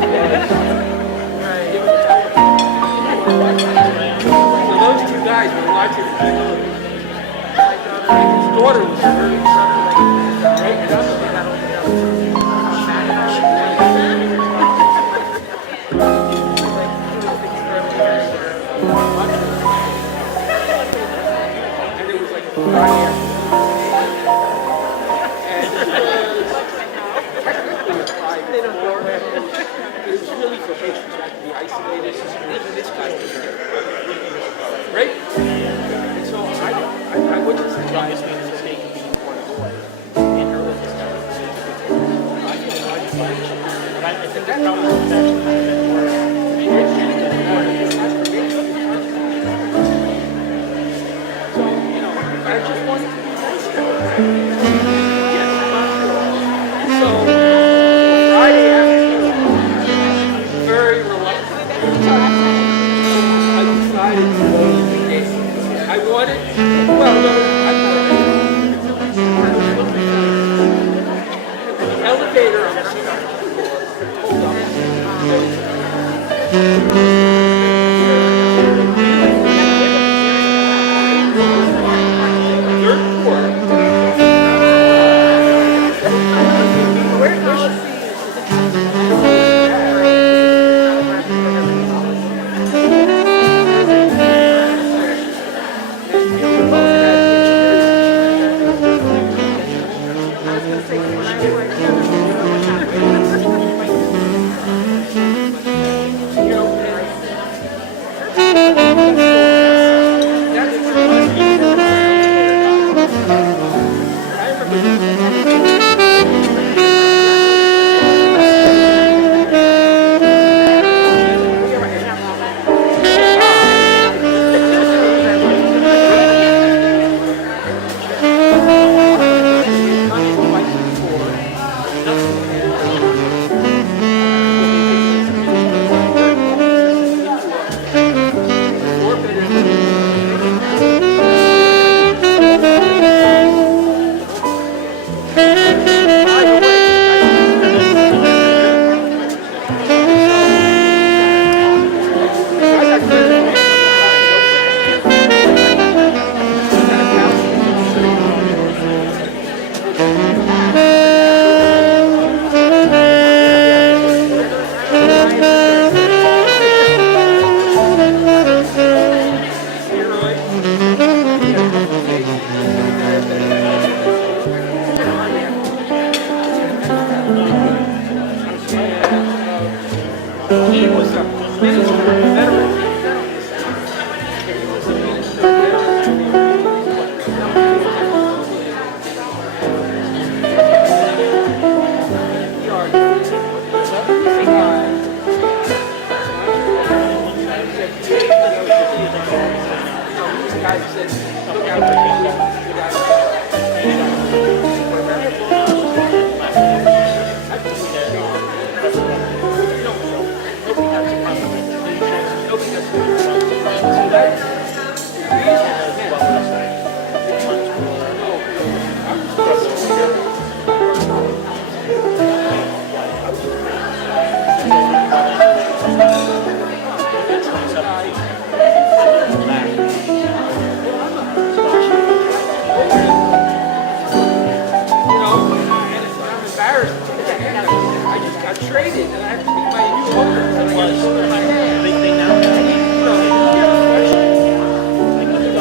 So those two guys were watching it. His daughter was very and it was like a fire. It was really for patients who had to be isolated. Even this guy was there. Right? And so I witnessed the guy made a mistake of being one boy. And her was just I think that was so, you know, I just wanted to be nice to her. So Friday afternoon, very reluctant. I decided to go to the game. I wanted, well, no, I wanted. The elevator on the second floor pulled up. Third floor. He was a minister, veteran. He was a minister, traded, and I have to be my new owner. And I got to put my hand. They now have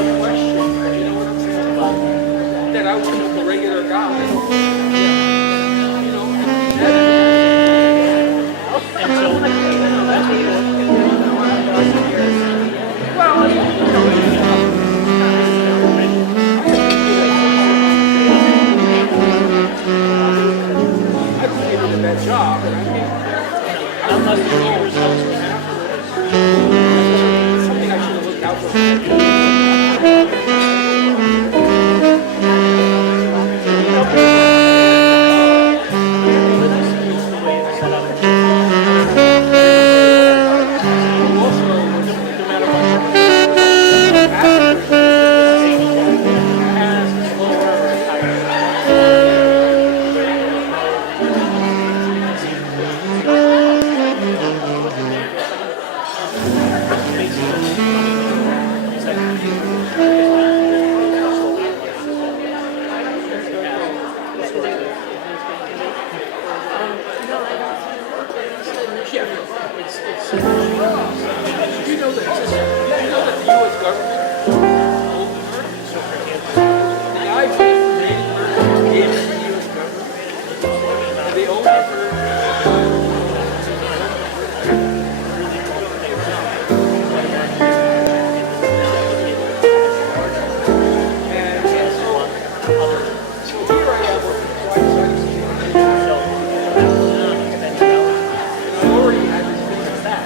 a question. You know what I'm saying? That I was just a regular guy. You know, and so well, you know, I don't think it a bad job, and I think unless the results were afterwards, something I should have looked out for. know that the U.S. government owns the murder? The IG for Navy murder gave it to the U.S. government. And they own it for... And so here I am working for and I already had this business back.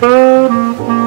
Thank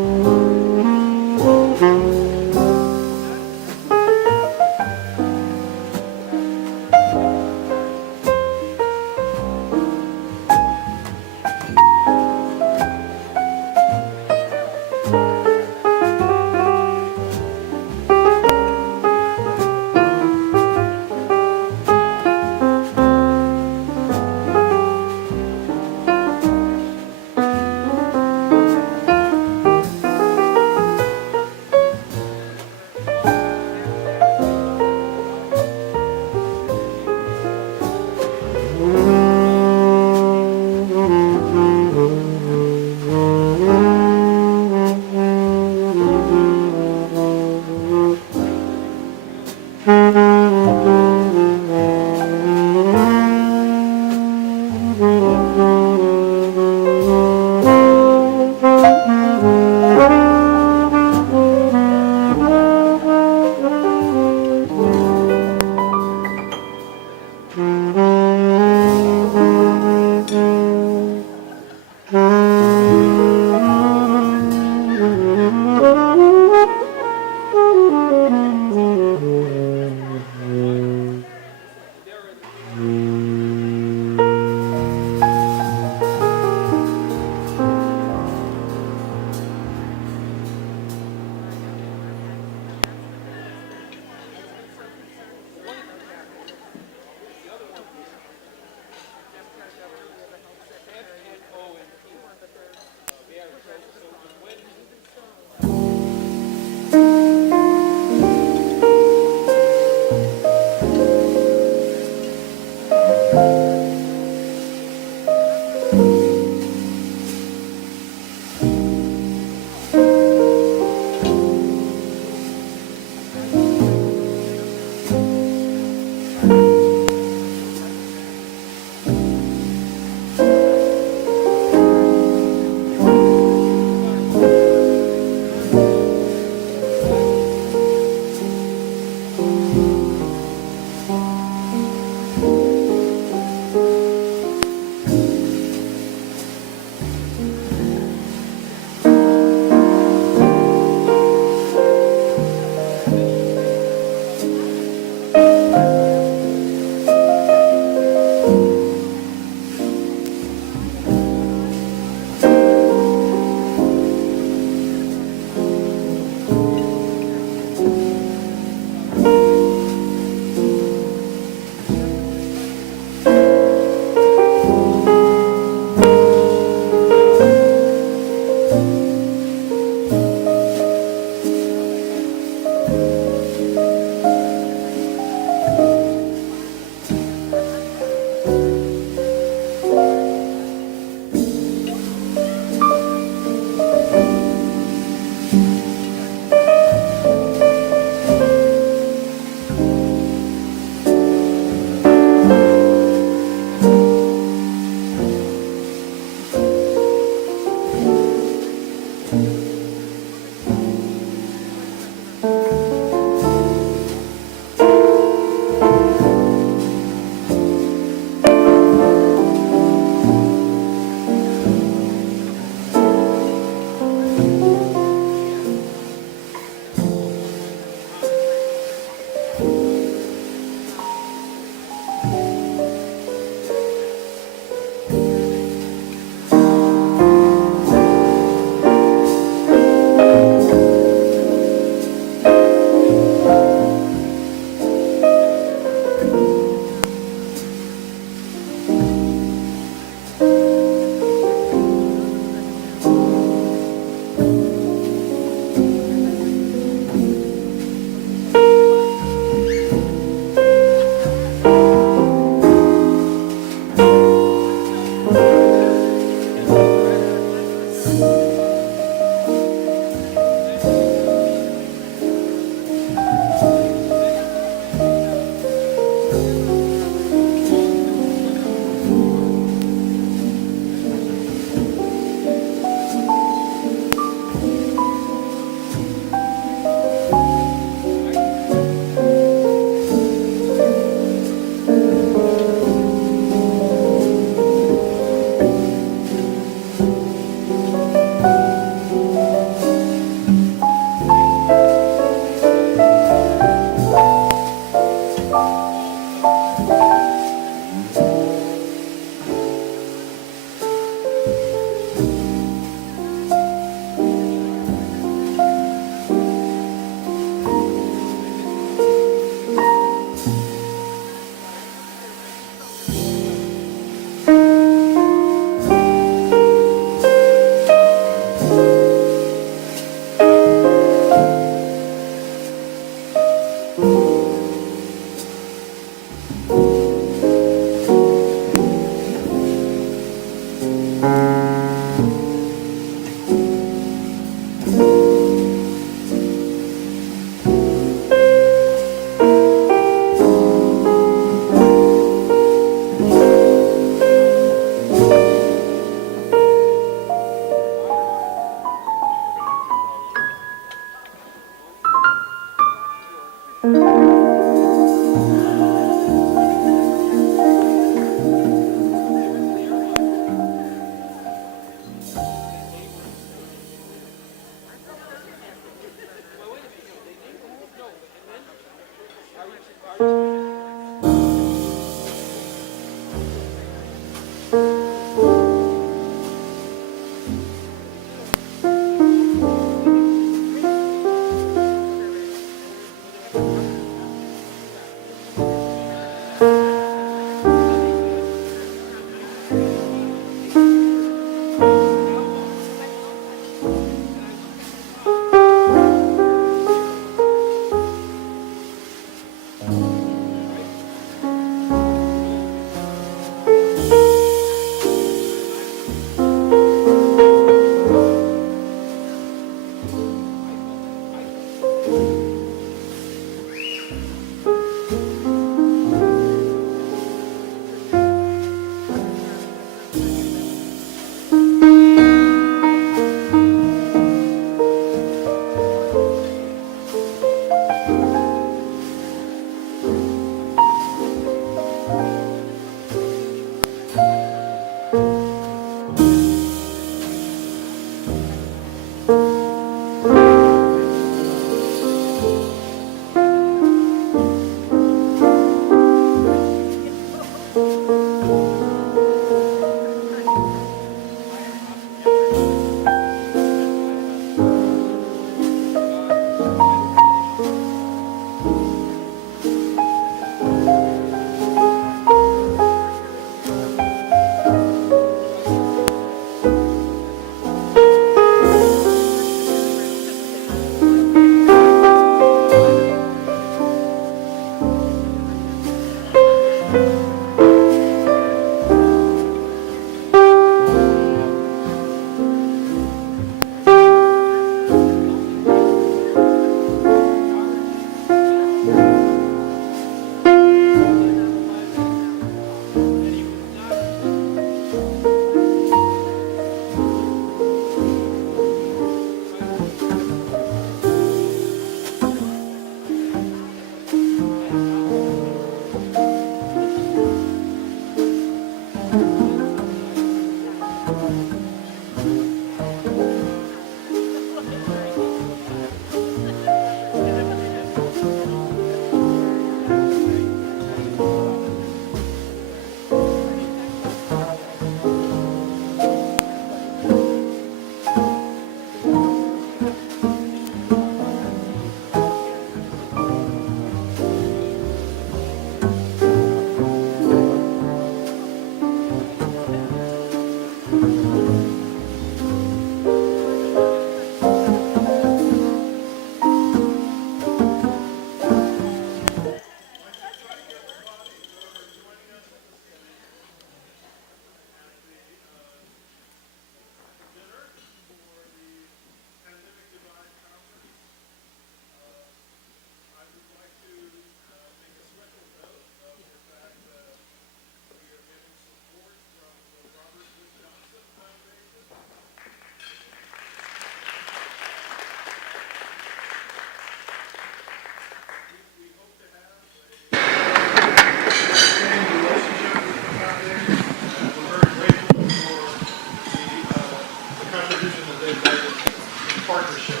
Contribution that they've made in partnership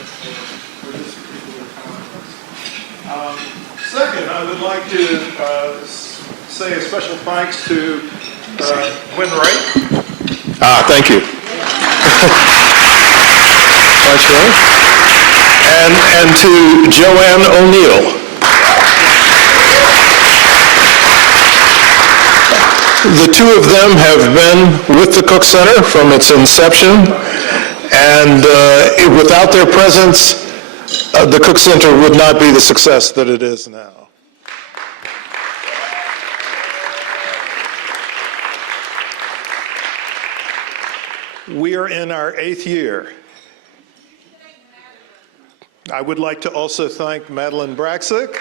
for this particular conference. Second, I would like to say a special thanks to Gwen Wright. Thank you. That's right. And to Joanne O'Neill. The two of them have been with the Cook Center from its inception, and without their presence, the Cook Center would not be the success that it is now. We are in our 8th year. I would like to also thank Madeline Braxick,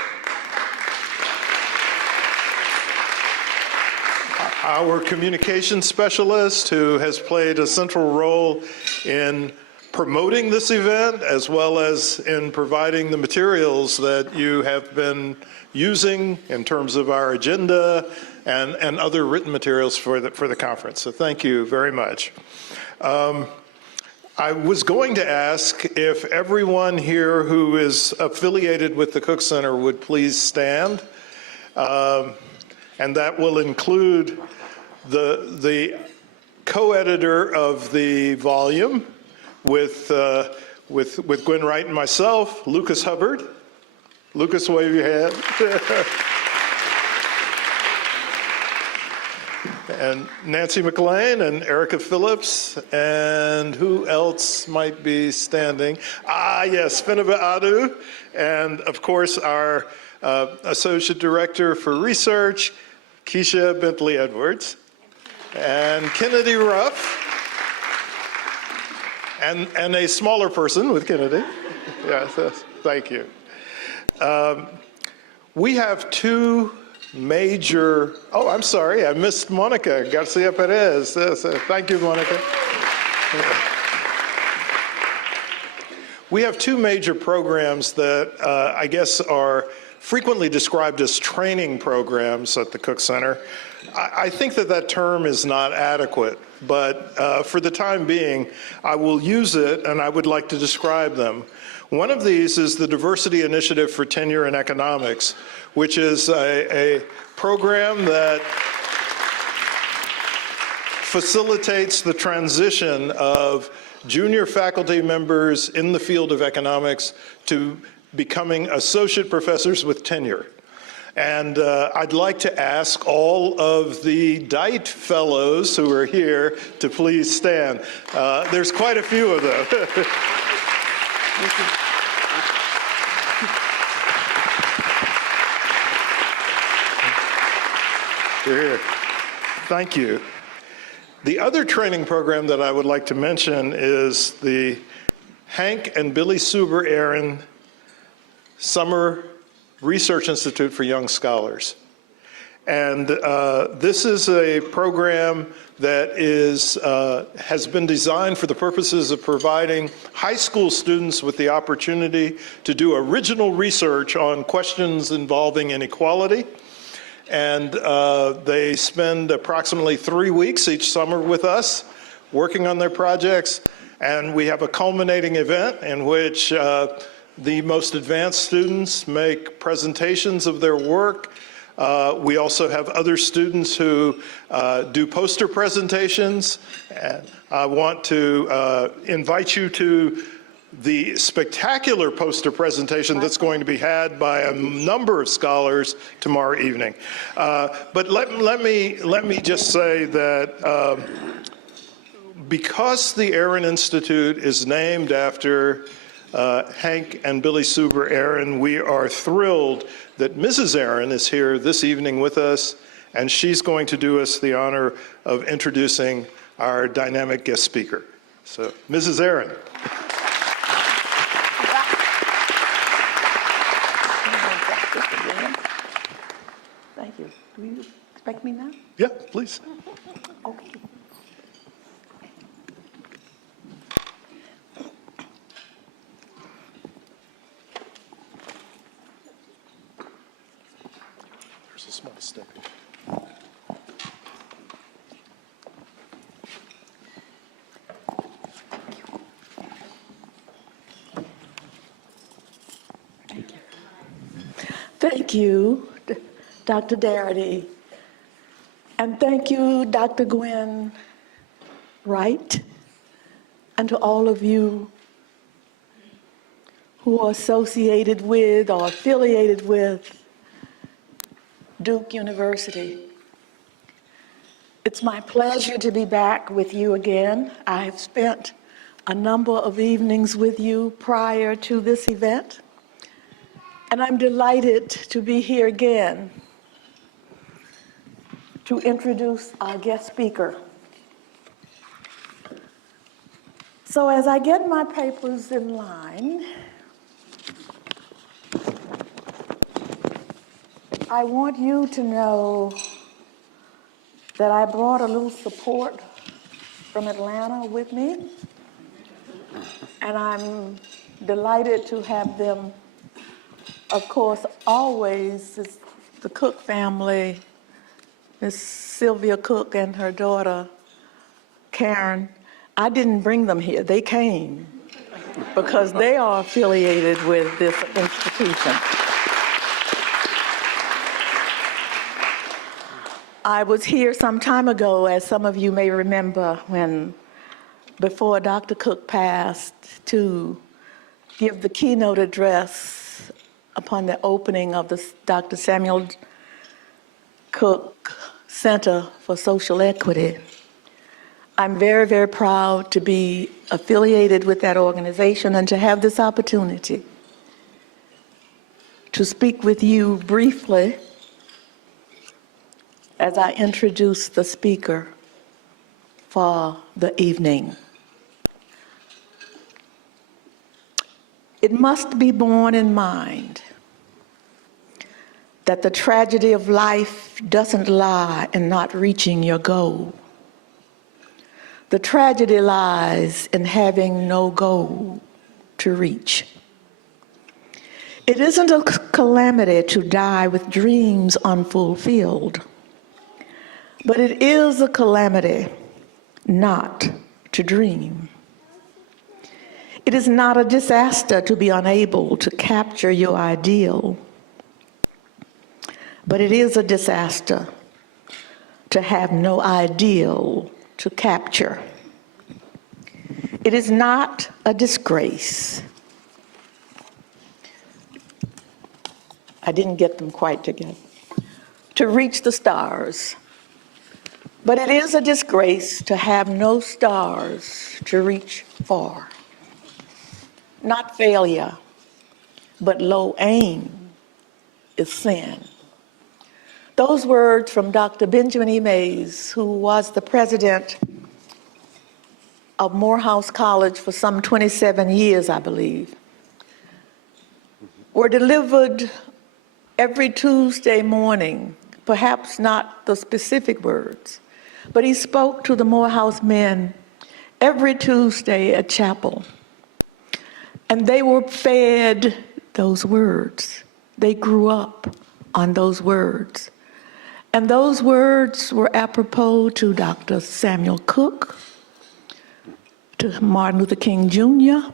our communications specialist, who has played a central role in promoting this event as well as in providing the materials that you have been using in terms of our agenda and other written materials for the conference. So thank you very much. I was going to ask if everyone here who is affiliated with the Cook Center would please stand. And that will include the co-editor of the volume with Gwen Wright and myself, Lucas Hubbard. Lucas, wave your hand. And Nancy McLean and Erica Phillips, and who else might be standing? Yes, Finaba Adu, and of course our Associate Director for Research, Keisha Bentley Edwards, and Kennedy Ruff, and a smaller person with Kennedy. Yes, thank you. We have two major, I'm sorry, I missed Monica Garcia Perez. Thank you, Monica. We have two major programs that I guess are frequently described as training programs at the Cook Center. I think that term is not adequate, but for the time being, I will use it and I would like to describe them. One of these is the Diversity Initiative for Tenure in Economics, which is a program that facilitates the transition of junior faculty members in the field of economics to becoming associate professors with tenure. And I'd like to ask all of the Dite fellows who are here to please stand. There's quite a few of them. You're here. Thank you. The other training program that I would like to mention is the Hank and Billy Suber Aaron Summer Research Institute for Young Scholars. And this is a program that has been designed for the purposes of providing high school students with the opportunity to do original research on questions involving inequality. And they spend approximately 3 weeks each summer with us working on their projects. And we have a culminating event in which the most advanced students make presentations of their work. We also have other students who do poster presentations. And I want to invite you to the spectacular poster presentation that's going to be had by a number of scholars tomorrow evening. But let me just say that because the Aaron Institute is named after Hank and Billy Suber Aaron, we are thrilled that Mrs. Aaron is here this evening with us, and she's going to do us the honor of introducing our dynamic guest speaker. So, Mrs. Aaron. Thank you. Do you expect me now? Yeah, please. Okay. There's a small stick. Thank you, Dr. Darity. And thank you, Dr. Gwen Wright, and to all of you who are associated with or affiliated with Duke University. It's my pleasure to be back with you again. I have spent a number of evenings with you prior to this event, and I'm delighted to be here again to introduce our guest speaker. So as I get my papers in line, I want you to know that I brought a little support from Atlanta with me, and I'm delighted to have them. Of course, always the Cook family, Miss Sylvia Cook and her daughter, Karen. I didn't bring them here, they came because they are affiliated with this institution. I was here some time ago, as some of you may remember, before Dr. Cook passed, to give the keynote address upon the opening of the Dr. Samuel Cook Center for Social Equity. I'm very, very proud to be affiliated with that organization and to have this opportunity to speak with you briefly as I introduce the speaker for the evening. It must be borne in mind that the tragedy of life doesn't lie in not reaching your goal. The tragedy lies in having no goal to reach. It isn't a calamity to die with dreams unfulfilled, but it is a calamity not to dream. It is not a disaster to be unable to capture your ideal, but it is a disaster to have no ideal to capture. It is not a disgrace. I didn't get them quite together. To reach the stars. But it is a disgrace to have no stars to reach for. Not failure, but low aim is sin. Those words from Dr. Benjamin E. Mays, who was the president of Morehouse College for some 27 years, I believe, were delivered every Tuesday morning, perhaps not the specific words, but he spoke to the Morehouse men every Tuesday at chapel. And they were fed those words. They grew up on those words. And those words were apropos to Dr. Samuel Cook, to Martin Luther King Jr.,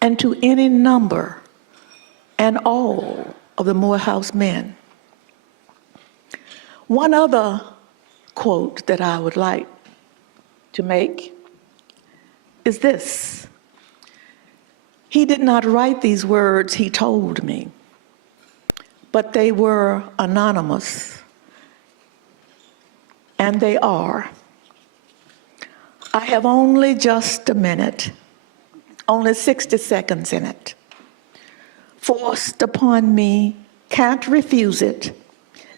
and to any number and all of the Morehouse men. One other quote that I would like to make is this. He did not write these words, he told me, but they were anonymous, and they are. I have only just a minute, only 60 seconds in it. Forced upon me, can't refuse it.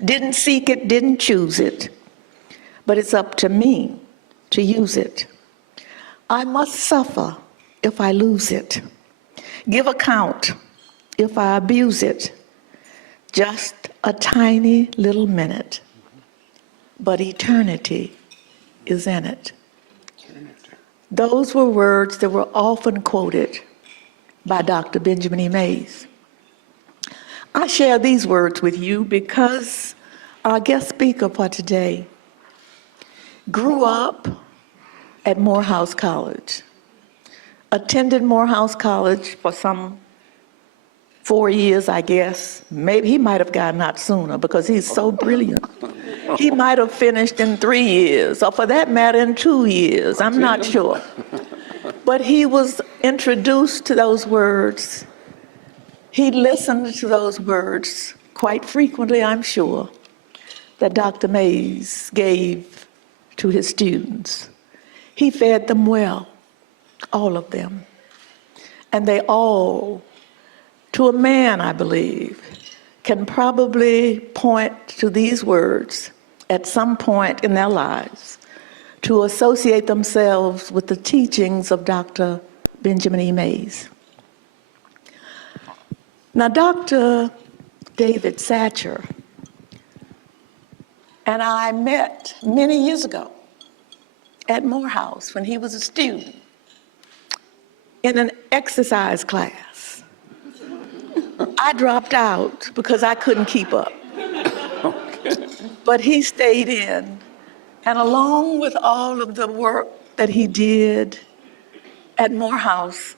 Didn't seek it, didn't choose it. But it's up to me to use it. I must suffer if I lose it. Give account if I abuse it. Just a tiny little minute, but eternity is in it. Those were words that were often quoted by Dr. Benjamin E. Mays. I share these words with you because our guest speaker for today grew up at Morehouse College, attended Morehouse College for some 4 years, I guess. Maybe he might have gotten out sooner because he's so brilliant. He might have finished in 3 years, or for that matter, in 2 years. I'm not sure. But he was introduced to those words. He listened to those words quite frequently, I'm sure, that Dr. Mays gave to his students. He fed them well, all of them. And they all, to a man, I believe, can probably point to these words at some point in their lives to associate themselves with the teachings of Dr. Benjamin E. Mays. Now, Dr. David Satcher and I met many years ago at Morehouse when he was a student in an exercise class. I dropped out because I couldn't keep up. But he stayed in, and along with all of the work that he did at Morehouse,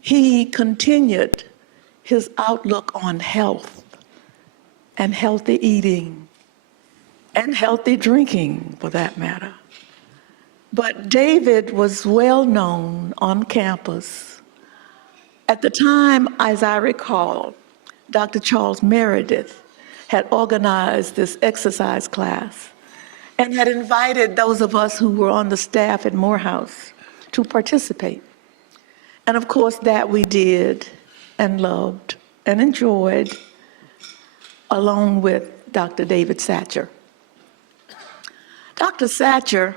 he continued his outlook on health and healthy eating and healthy drinking, for that matter. But David was well known on campus. At the time, as I recall, Dr. Charles Meredith had organized this exercise class and had invited those of us who were on the staff at Morehouse to participate. And of course, that we did and loved and enjoyed, along with Dr. David Satcher. Dr. Satcher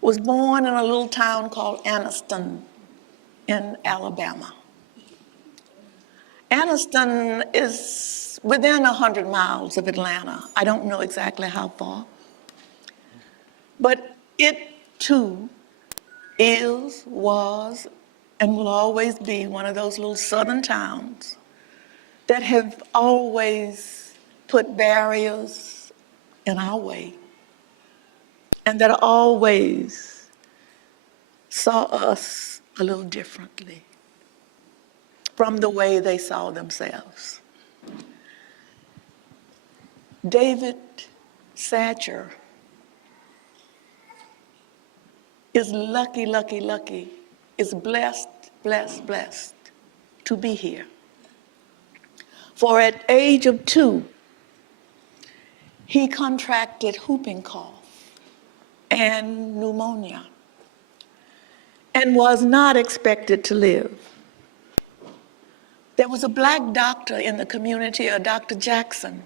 was born in a little town called Anniston in Alabama. Anniston is within 100 miles of Atlanta. I don't know exactly how far. But it too is, was, and will always be one of those little southern towns that have always put barriers in our way and that always saw us a little differently from the way they saw themselves. David Satcher is lucky, is blessed to be here. For at age of 2, he contracted whooping cough and pneumonia and was not expected to live. There was a black doctor in the community, a Dr. Jackson,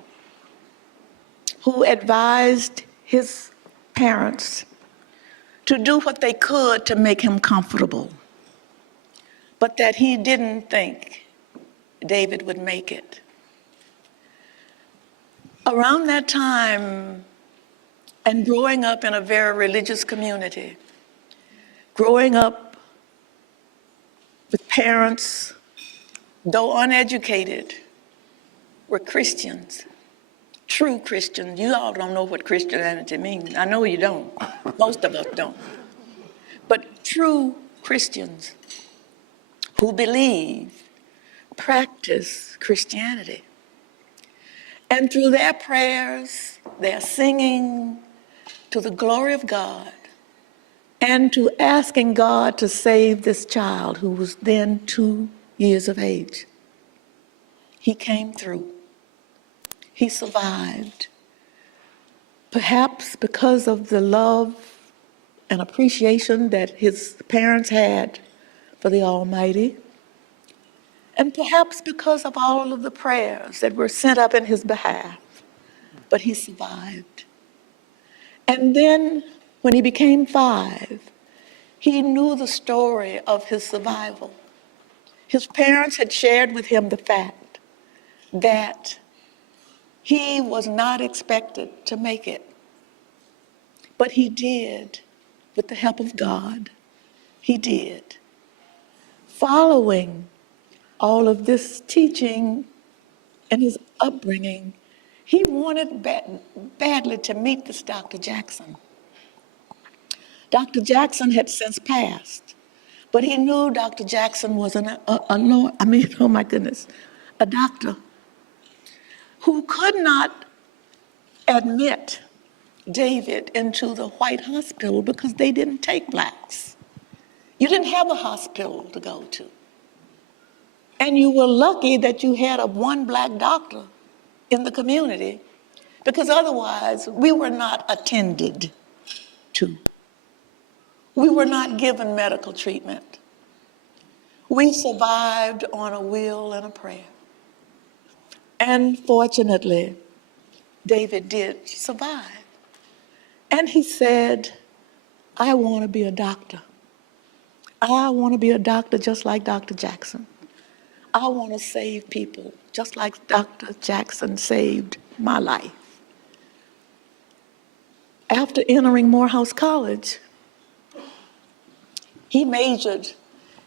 who advised his parents to do what they could to make him comfortable, but that he didn't think David would make it. Around that time, and growing up in a very religious community, growing up with parents, though uneducated, were Christians, true Christians. You all don't know what Christianity means. I know you don't. Most of us don't. But true Christians who believe, practice Christianity. And through their prayers, their singing to the glory of God, and to asking God to save this child who was then 2 years of age, he came through. He survived. perhaps because of the love and appreciation that his parents had for the Almighty, and perhaps because of all of the prayers that were sent up in his behalf, but he survived. And then when he became 5, he knew the story of his survival. His parents had shared with him the fact that he was not expected to make it, but he did, with the help of God. He did. Following all of this teaching and his upbringing, he wanted badly to meet this Dr. Jackson. Dr. Jackson had since passed, but he knew Dr. Jackson was a doctor who could not admit David into the white hospital because they didn't take blacks. You didn't have a hospital to go to. And you were lucky that you had one black doctor in the community, because otherwise we were not attended to. We were not given medical treatment. We survived on a will and a prayer. And fortunately, David did survive. And he said, I want to be a doctor. I want to be a doctor just like Dr. Jackson. I want to save people just like Dr. Jackson saved my life. After entering Morehouse College, he majored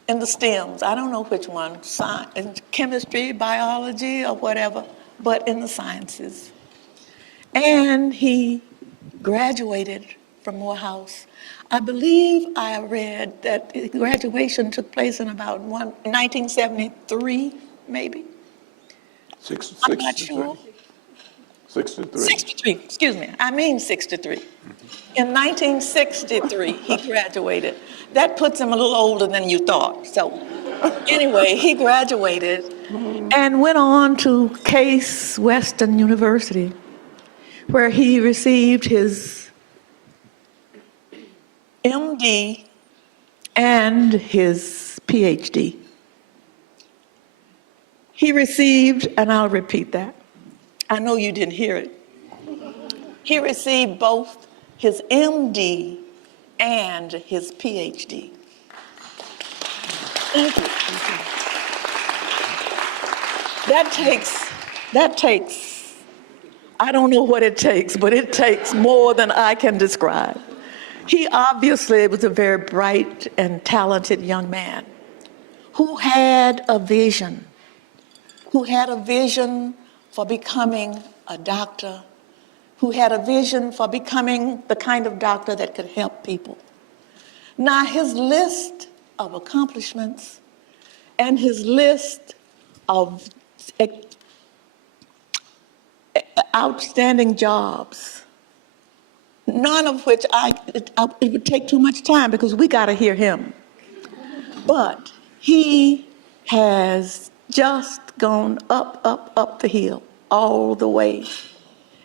in the STEMs. I don't know which one, science, chemistry, biology, or whatever, but in the sciences. And he graduated from Morehouse. I believe I read that graduation took place in about 1973, maybe. I'm not sure. 63, excuse me, I mean 63. In 1963, he graduated. That puts him a little older than you thought. So anyway, he graduated and went on to Case Western University, where he received his MD and his PhD. He received, and I'll repeat that, I know you didn't hear it. He received both his MD and his PhD. Thank you. That takes, I don't know what it takes, but it takes more than I can describe. He obviously was a very bright and talented young man who had a vision for becoming a doctor, who had a vision for becoming the kind of doctor that could help people. Now, his list of accomplishments and his list of outstanding jobs, none of which it would take too much time because we got to hear him. But he has just gone up the hill all the way.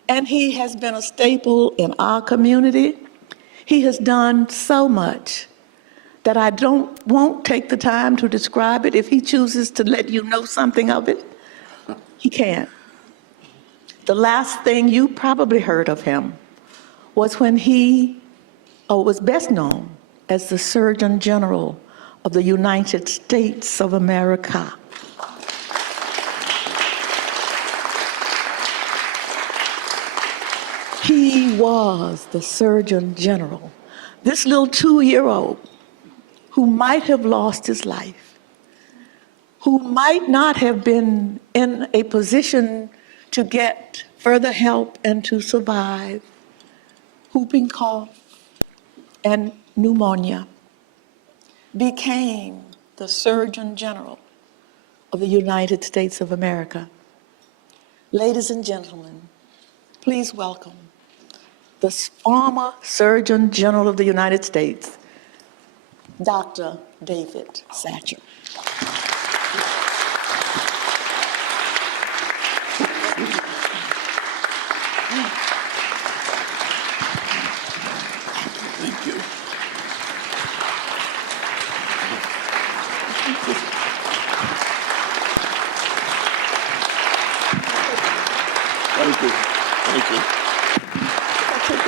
And he has been a staple in our community. He has done so much that I won't take the time to describe it. If he chooses to let you know something of it, he can. The last thing you probably heard of him was when he was best known as the Surgeon General of the United States of America. He was the Surgeon General. This little 2-year-old who might have lost his life, who might not have been in a position to get further help and to survive whooping cough and pneumonia, became the Surgeon General of the United States of America. Ladies and gentlemen, please welcome the former Surgeon General of the United States, Dr. David Satcher.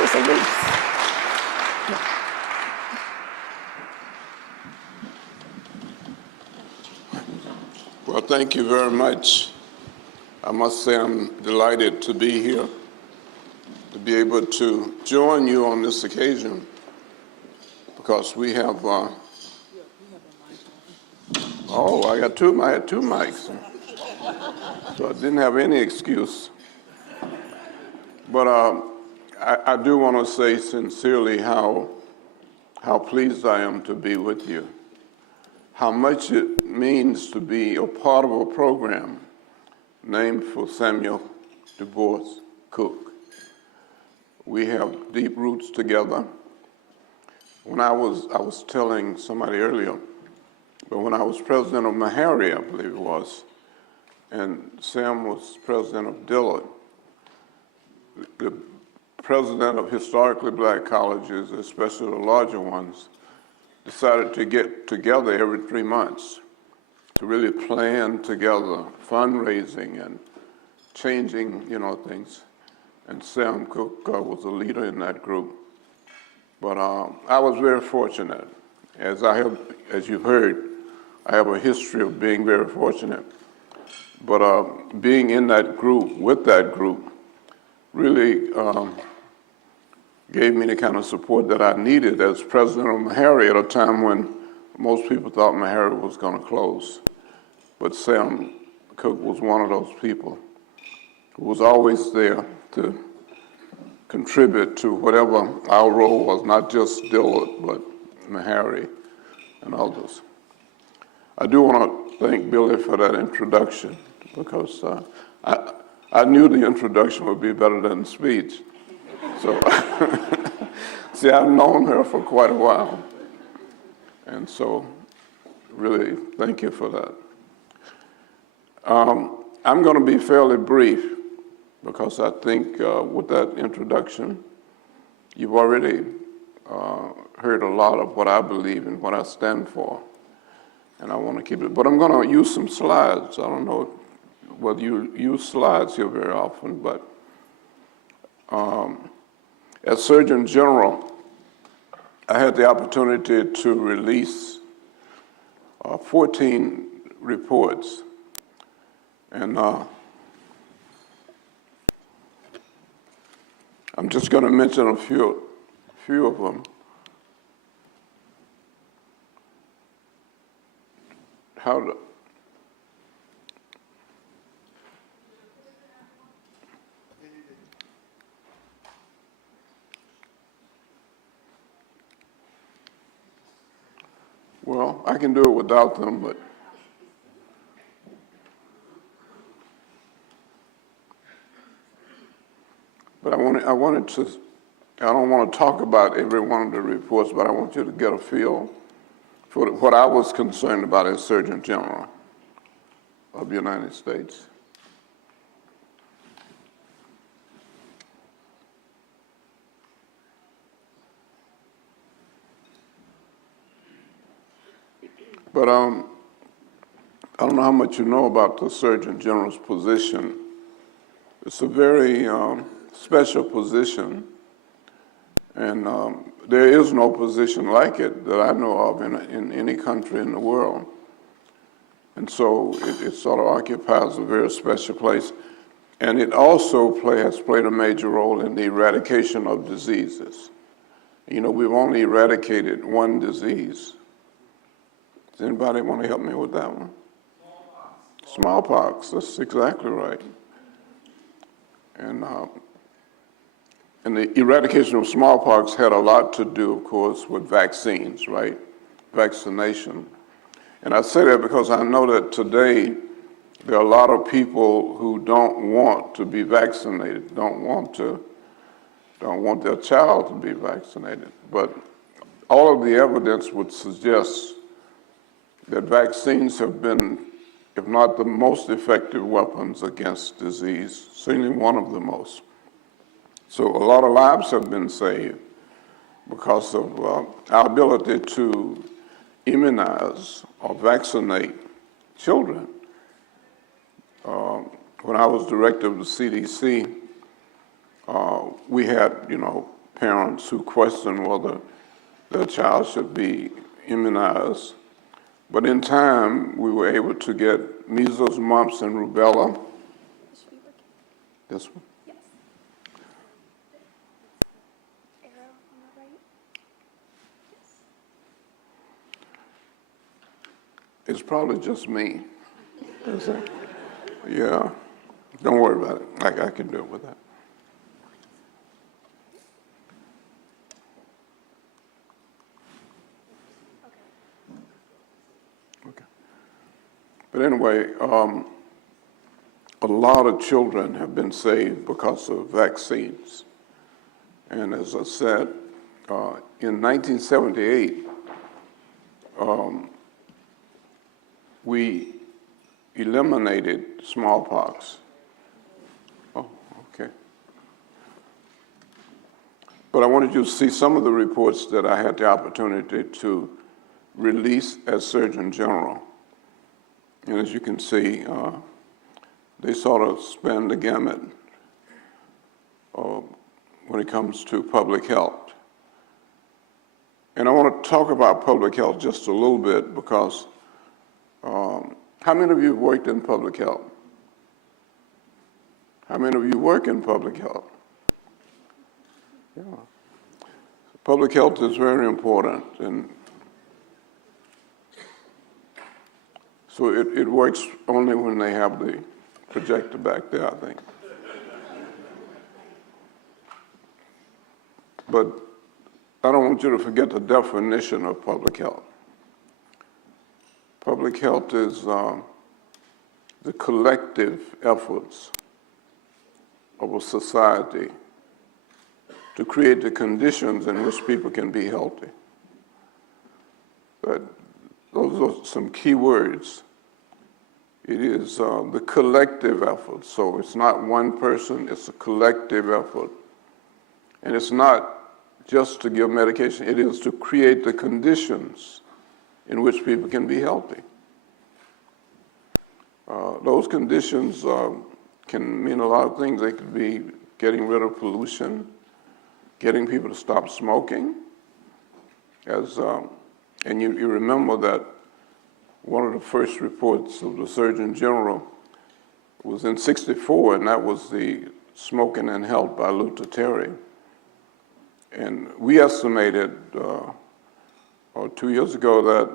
was a ruse. Well, thank you very much. I must say I'm delighted to be here, to be able to join you on this occasion, because we have, I had two mics, so I didn't have any excuse. But I do want to say sincerely how pleased I am to be with you, how much it means to be a part of a program named for Samuel Du Bois Cook. We have deep roots together. When I was telling somebody earlier, but when I was president of Meharry, I believe it was, and Sam was president of Dillard, the president of historically black colleges, especially the larger ones, decided to get together every 3 months to really plan together fundraising and changing, things. And Sam Cook was a leader in that group. But I was very fortunate. As you've heard, I have a history of being very fortunate. But being in that group, with that group, really gave me the kind of support that I needed as president of Meharry at a time when most people thought Meharry was going to close. But Sam Cook was one of those people who was always there to contribute to whatever our role was, not just Dillard, but Meharry and others. I do want to thank Billy for that introduction, because I knew the introduction would be better than the speech. So, see, I've known her for quite a while. And so, really, thank you for that. I'm going to be fairly brief, because I think with that introduction, you've already heard a lot of what I believe and what I stand for. And I want to keep it. But I'm going to use some slides. I don't know whether you use slides here very often, but as Surgeon General, I had the opportunity to release 14 reports. And I'm just going to mention a few of them. Well, I can do it without them, but I don't want to talk about every one of the reports, but I want you to get a feel for what I was concerned about as Surgeon General of the United States. But I don't know how much you know about the Surgeon General's position. It's a very special position, and there is no position like it that I know of in any country in the world. And so it sort of occupies a very special place. And it also has played a major role in the eradication of diseases. We've only eradicated one disease. Does anybody want to help me with that one? Smallpox, that's exactly right. And the eradication of smallpox had a lot to do, of course, with vaccines, right? Vaccination. And I say that because I know that today there are a lot of people who don't want to be vaccinated, don't want their child to be vaccinated. But all of the evidence would suggest that vaccines have been, if not the most effective weapons against disease, certainly one of the most. So a lot of lives have been saved because of our ability to immunize or vaccinate children. When I was director of the CDC, we had, parents who question whether their child should be immunized. But in time, we were able to get measles, mumps, and rubella. This one? Yes. Arrow on the right. Yes. It's probably just me. Is it? Yeah. Don't worry about it. I can do it with that. Okay. But anyway, a lot of children have been saved because of vaccines. And as I said, in 1978, we eliminated smallpox. Oh, okay. But I wanted you to see some of the reports that I had the opportunity to release as Surgeon General. And as you can see, they sort of span the gamut when it comes to public health. And I want to talk about public health just a little bit because how many of you have worked in public health? How many of you work in public health? Yeah. Public health is very important, and so it works only when they have the projector back there, I think. But I don't want you to forget the definition of public health. Public health is the collective efforts of a society to create the conditions in which people can be healthy. But those are some key words. It is the collective effort. So it's not one person, it's a collective effort. And it's not just to give medication, it is to create the conditions in which people can be healthy. Those conditions can mean a lot of things. They could be getting rid of pollution, getting people to stop smoking. And you remember that one of the first reports of the Surgeon General was in '64, and that was the Smoking and Health by Luther Terry. And we estimated 2 years ago that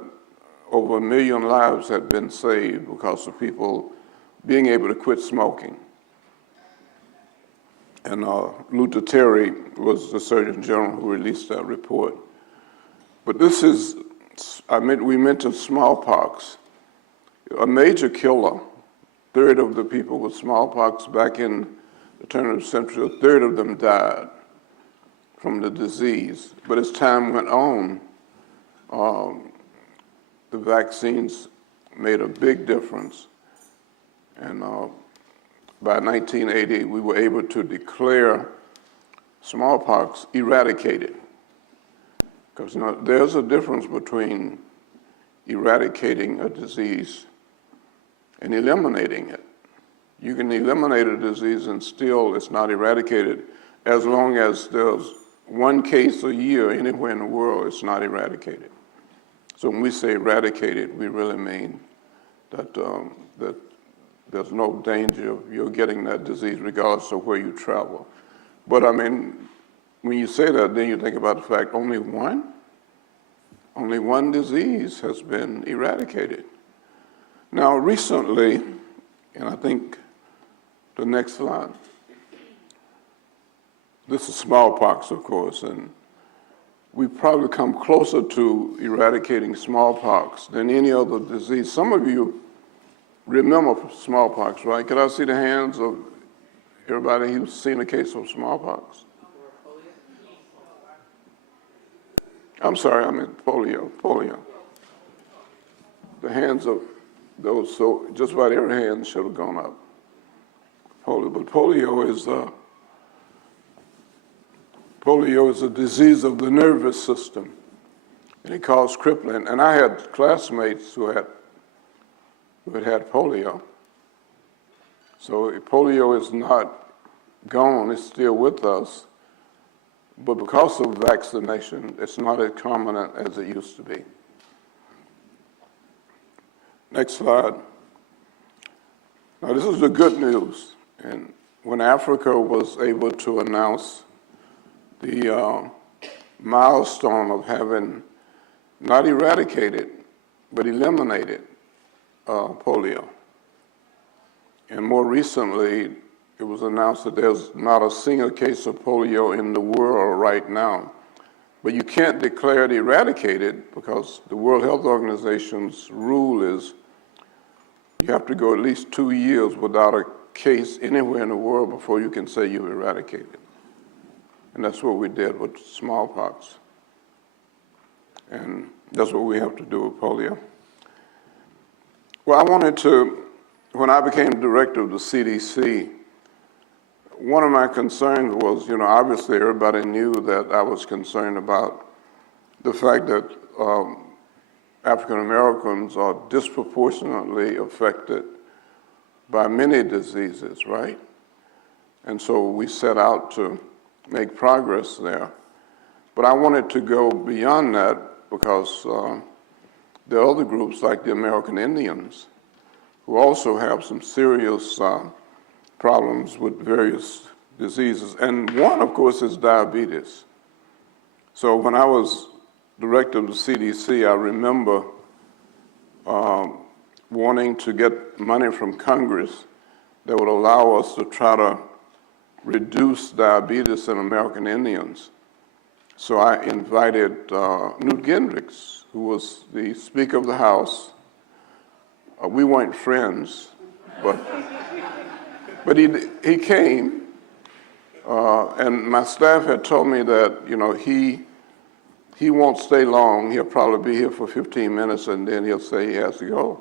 over 1 million lives had been saved because of people being able to quit smoking. And Luther Terry was the Surgeon General who released that report. But this is, we mentioned smallpox, a major killer. A third of the people with smallpox back in the turn of the century, a third of them died from the disease. But as time went on, the vaccines made a big difference. And by 1980, we were able to declare smallpox eradicated. Because there's a difference between eradicating a disease and eliminating it. You can eliminate a disease and still it's not eradicated as long as there's one case a year anywhere in the world, it's not eradicated. So when we say eradicated, we really mean that that there's no danger of you getting that disease regardless of where you travel. But I mean, when you say that, then you think about the fact only one disease has been eradicated. Now recently, and I think the next slide, this is smallpox, of course, and we've probably come closer to eradicating smallpox than any other disease. Some of you remember smallpox, right? Could I see the hands of everybody who's seen a case of smallpox? I'm sorry, I meant polio. The hands of those, so just about every hand should have gone up. But polio is a disease of the nervous system, and it causes crippling. And I had classmates who had polio. So polio is not gone, it's still with us, but because of vaccination, it's not as common as it used to be. Next slide. Now, this is the good news. And when Africa was able to announce the milestone of having not eradicated, but eliminated polio. And more recently, it was announced that there's not a single case of polio in the world right now. But you can't declare it eradicated because the World Health Organization's rule is you have to go at least 2 years without a case anywhere in the world before you can say you've eradicated. And that's what we did with smallpox. And that's what we have to do with polio. Well, I wanted to, when I became director of the CDC, one of my concerns was, obviously everybody knew that I was concerned about the fact that African Americans are disproportionately affected by many diseases, right? And so we set out to make progress there. But I wanted to go beyond that because there are other groups like the American Indians who also have some serious problems with various diseases. And one, of course, is diabetes. So when I was director of the CDC, I remember wanting to get money from Congress that would allow us to try to reduce diabetes in American Indians. So I invited Newt Gingrich, who was the Speaker of the House. We weren't friends, but he came, and my staff had told me that, he won't stay long. He'll probably be here for 15 minutes, and then he'll say he has to go.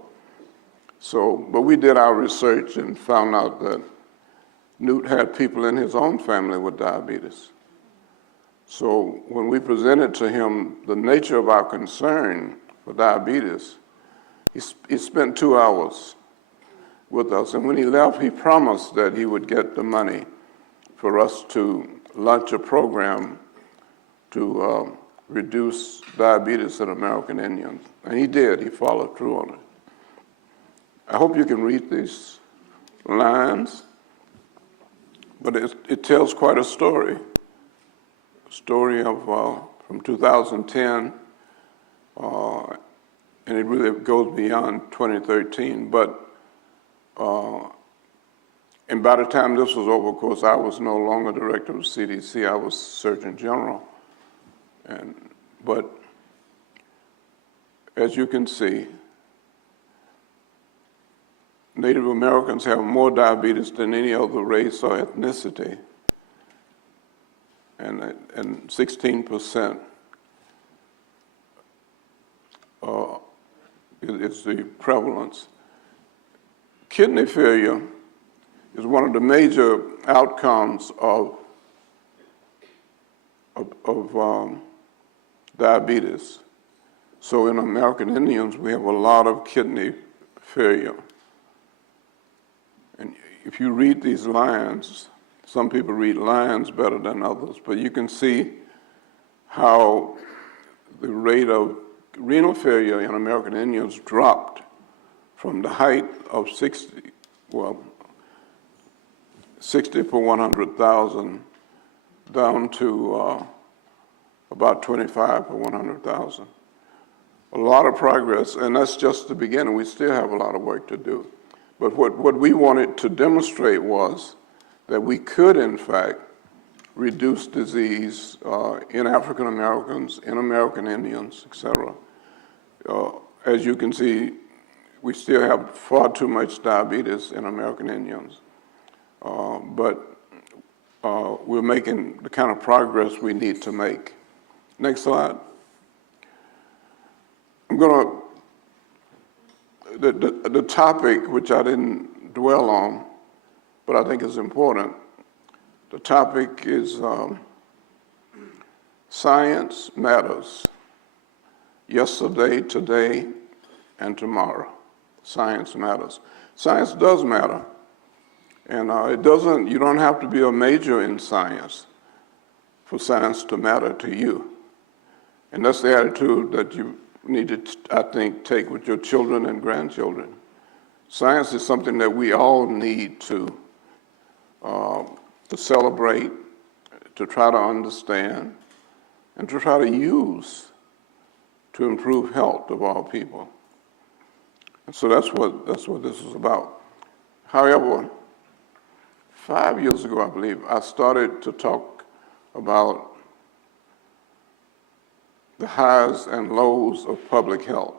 So, but we did our research and found out that Newt had people in his own family with diabetes. So when we presented to him the nature of our concern for diabetes, he spent 2 hours with us. And when he left, he promised that he would get the money for us to launch a program to reduce diabetes in American Indians. And he did. He followed through on it. I hope you can read these lines, but it tells quite a story. A story of from 2010, and it really goes beyond 2013. But and by the time this was over, of course, I was no longer director of CDC. I was Surgeon General. But as you can see, Native Americans have more diabetes than any other race or ethnicity, and 16% is the prevalence. Kidney failure is one of the major outcomes of diabetes. So in American Indians, we have a lot of kidney failure. And if you read these lines, some people read lines better than others, but you can see how the rate of renal failure in American Indians dropped from the height of 60 per 100,000 down to about 25 per 100,000. A lot of progress, and that's just the beginning. We still have a lot of work to do. But what we wanted to demonstrate was that we could, in fact, reduce disease in African Americans, in American Indians, et cetera. As you can see, we still have far too much diabetes in American Indians. But we're making the kind of progress we need to make. Next slide. I'm going to, the topic, which I didn't dwell on, but I think is important, the topic is science matters. Yesterday, today, and tomorrow. Science matters. Science does matter. And you don't have to be a major in science for science to matter to you. And that's the attitude that you need to, I think, take with your children and grandchildren. Science is something that we all need to celebrate, to try to understand, and to try to use to improve health of all people. And so that's what this is about. However, 5 years ago, I believe, I started to talk about the highs and lows of public health.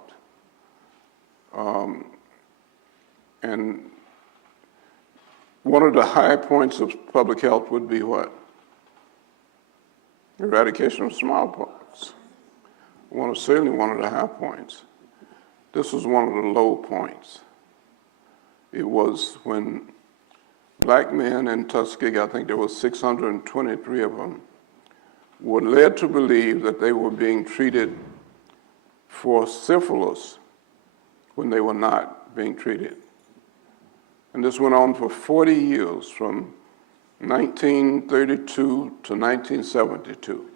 And one of the high points of public health would be what? Eradication of smallpox. Certainly one of the high points. This was one of the low points. It was when black men in Tuskegee, I think there were 623 of them, were led to believe that they were being treated for syphilis when they were not being treated. And this went on for 40 years, from 1932 to 1972.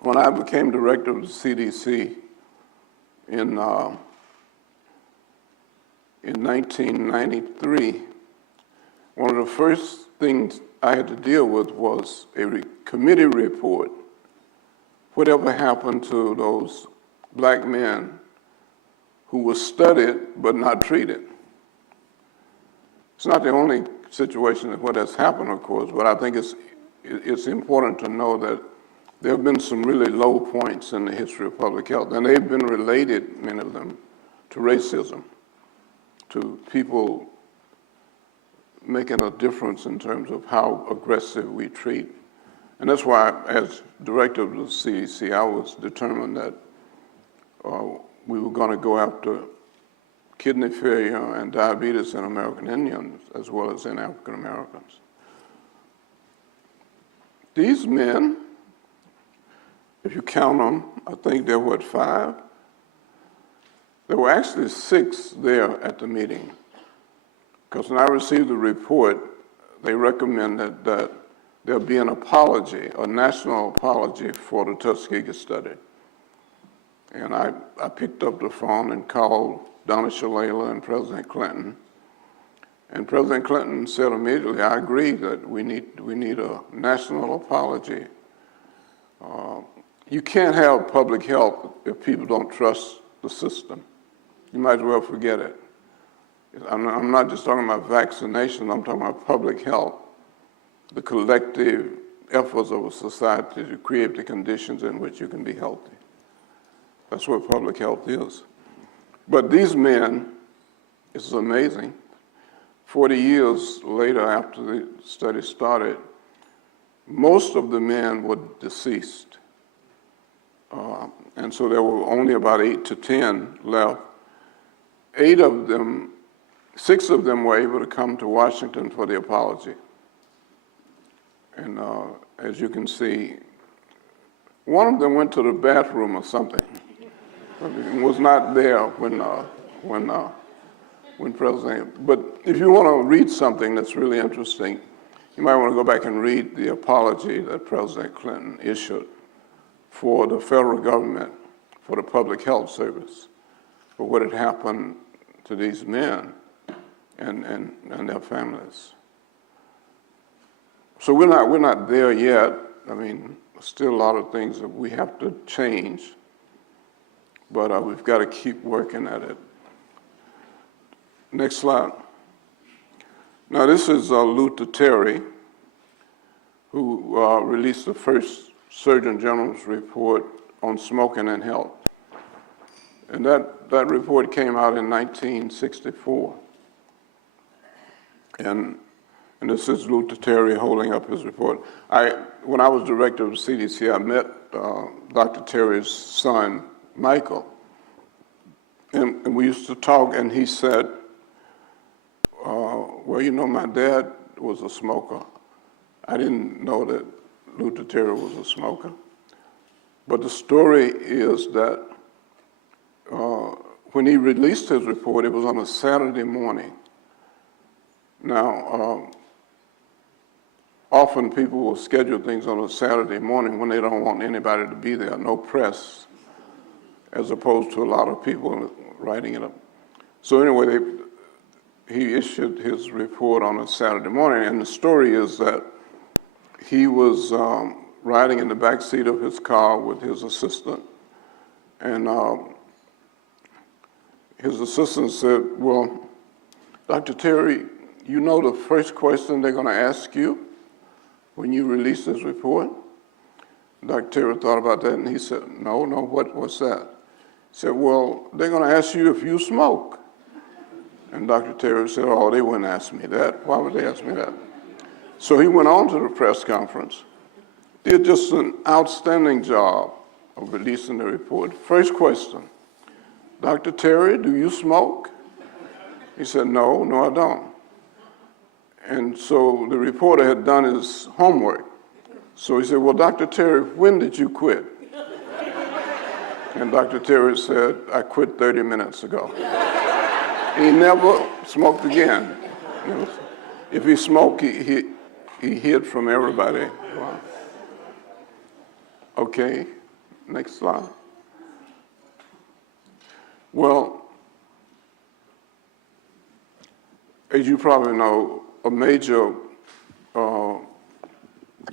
When I became director of the CDC in 1993, one of the first things I had to deal with was a committee report. Whatever happened to those black men who were studied but not treated? It's not the only situation of what has happened, of course, but I think it's important to know that there have been some really low points in the history of public health, and they've been related, many of them, to racism, to people making a difference in terms of how aggressive we treat. And that's why, as director of the CDC, I was determined that we were going to go after kidney failure and diabetes in American Indians as well as in African Americans. These men, if you count them, I think there were 5. There were actually 6 there at the meeting, because when I received the report, they recommended that there be an apology, a national apology for the Tuskegee study. And I picked up the phone and called Donna Shalala and President Clinton. And President Clinton said immediately, I agree that we need a national apology. You can't have public health if people don't trust the system. You might as well forget it. I'm not just talking about vaccination, I'm talking about public health, the collective efforts of a society to create the conditions in which you can be healthy. That's what public health is. But these men, it's amazing, 40 years later after the study started, most of the men were deceased. And so there were only about 8 to 10 left. 6 of them were able to come to Washington for the apology. And as you can see, one of them went to the bathroom or something. Was not there when President. But if you want to read something that's really interesting, you might want to go back and read the apology that President Clinton issued for the federal government, for the Public Health Service, for what had happened to these men and their families. So we're not there yet. I mean, still a lot of things that we have to change. But we've got to keep working at it. Next slide. Now this is Luther Terry, who released the first Surgeon General's report on smoking and health. And that report came out in 1964. And this is Luther Terry holding up his report. When I was director of the CDC, I met Dr. Terry's son, Michael. And we used to talk, and he said, well, you know, my dad was a smoker. I didn't know that Luther Terry was a smoker. But the story is that when he released his report, it was on a Saturday morning. Now, often people will schedule things on a Saturday morning when they don't want anybody to be there, no press, as opposed to a lot of people writing it up. So anyway, he issued his report on a Saturday morning, and the story is that he was riding in the back seat of his car with his assistant, and his assistant said, well, Dr. Terry, you know the first question they're going to ask you when you release this report? Dr. Terry thought about that, and he said, no, what's that? He said, well, they're going to ask you if you smoke. And Dr. Terry said, oh, they wouldn't ask me that. Why would they ask me that? So he went on to the press conference, did just an outstanding job of releasing the report. First question, Dr. Terry, do you smoke? He said, no, I don't. And so the reporter had done his homework. So he said, well, Dr. Terry, when did you quit? And Dr. Terry said, I quit 30 minutes ago. He never smoked again. You know, if he smoked, he hid from everybody. Wow. Okay, next slide. Well, as you probably know, a major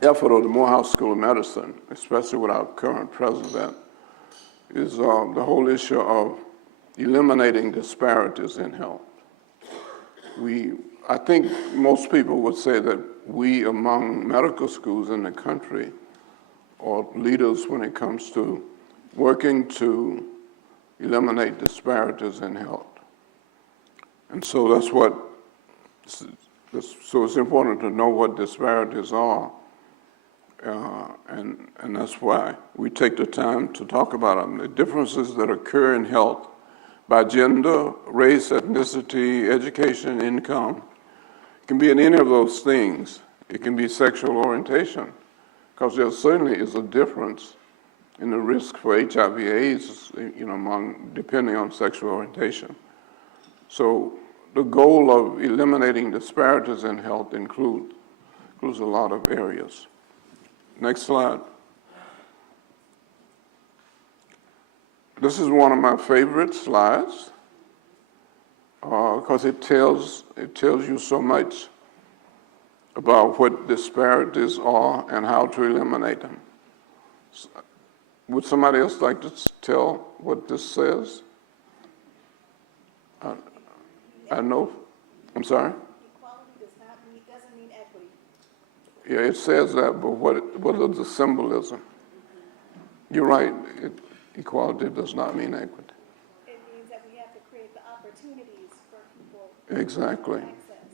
effort of the Morehouse School of Medicine, especially with our current president, is the whole issue of eliminating disparities in health. I think most people would say that we among medical schools in the country are leaders when it comes to working to eliminate disparities in health. And so so it's important to know what disparities are, and that's why we take the time to talk about them. The differences that occur in health by gender, race, ethnicity, education, income. It can be in any of those things. It can be sexual orientation, because there certainly is a difference in the risk for HIV/AIDS, depending on sexual orientation. So the goal of eliminating disparities in health includes a lot of areas. Next slide. This is one of my favorite slides because it tells you so much about what disparities are and how to eliminate them. Would somebody else like to tell what this says? I know. I'm sorry? Equality doesn't mean equity. Yeah, it says that, but what is the symbolism? You're right. Equality does not mean equity. It means that we have to create the opportunities for people Exactly. to access.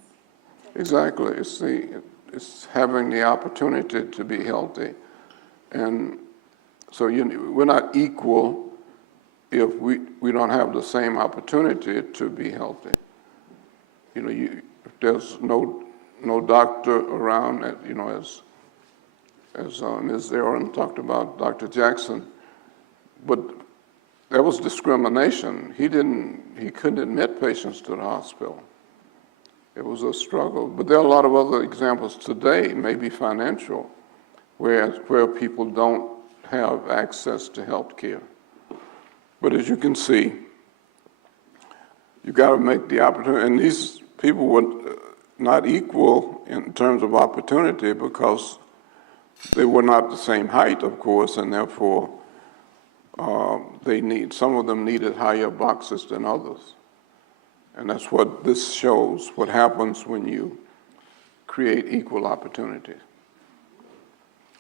Exactly. It's having the opportunity to be healthy. And so we're not equal if we don't have the same opportunity to be healthy. If there's no doctor around, as Ms. Aaron talked about, Dr. Jackson, but there was discrimination. He couldn't admit patients to the hospital. It was a struggle. But there are a lot of other examples today, maybe financial, where people don't have access to health care. But as you can see, you got to make the opportunity, and these people were not equal in terms of opportunity because they were not the same height, of course, and therefore some of them needed higher boxes than others. And that's what this shows, what happens when you create equal opportunity.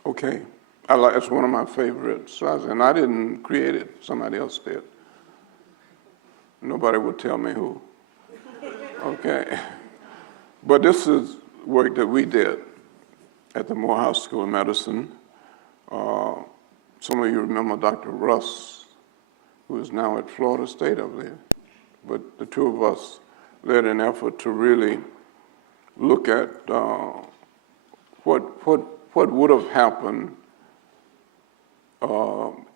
Okay, it's one of my favorite slides, and I didn't create it, somebody else did. Nobody would tell me who. Okay, but this is work that we did at the Morehouse School of Medicine. Some of you remember Dr. Russ, who is now at Florida State up there. But the two of us led an effort to really look at what would have happened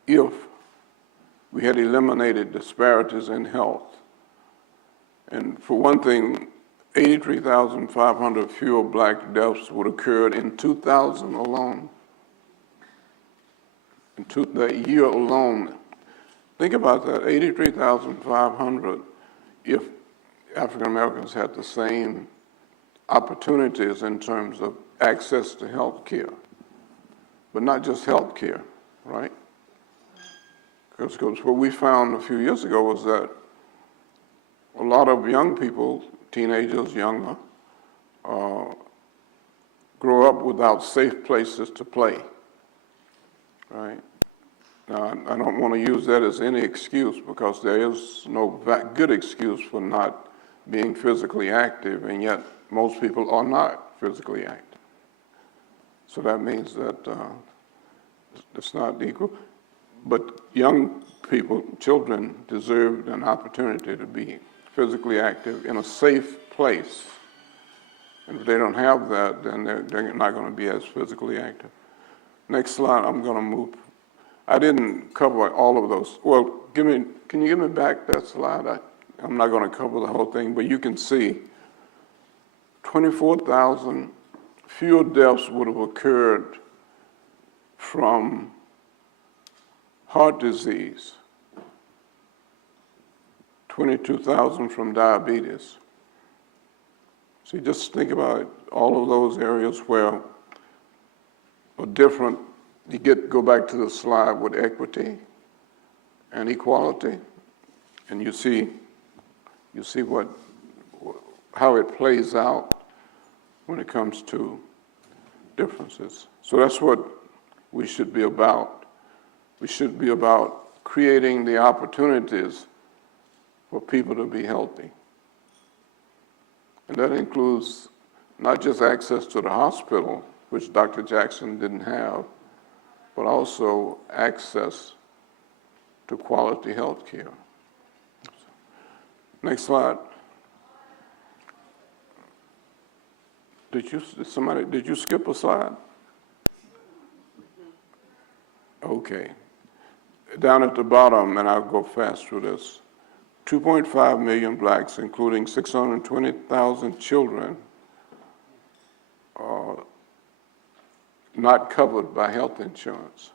if we had eliminated disparities in health. And for one thing, 83,500 fewer black deaths would occur in 2000 alone. That year alone. Think about that, 83,500 if African Americans had the same opportunities in terms of access to health care. But not just health care, right? Because what we found a few years ago was that a lot of young people, teenagers, younger, grow up without safe places to play, right? Now, I don't want to use that as any excuse because there is no good excuse for not being physically active, and yet most people are not physically active. So that means that it's not equal. But young people, children, deserve an opportunity to be physically active in a safe place. And if they don't have that, then they're not going to be as physically active. Next slide, I'm going to move. I didn't cover all of those. Well, can you give me back that slide? I'm not going to cover the whole thing, but you can see 24,000 fewer deaths would have occurred from heart disease, 22,000 from diabetes. See, just think about all of those areas where are different. You go back to the slide with equity and equality, and you see how it plays out when it comes to differences. So that's what we should be about. We should be about creating the opportunities for people to be healthy. And that includes not just access to the hospital, which Dr. Jackson didn't have, but also access to quality health care. Next slide. Did you skip a slide? Okay. Down at the bottom, and I'll go fast through this, 2.5 million blacks, including 620,000 children, are not covered by health insurance,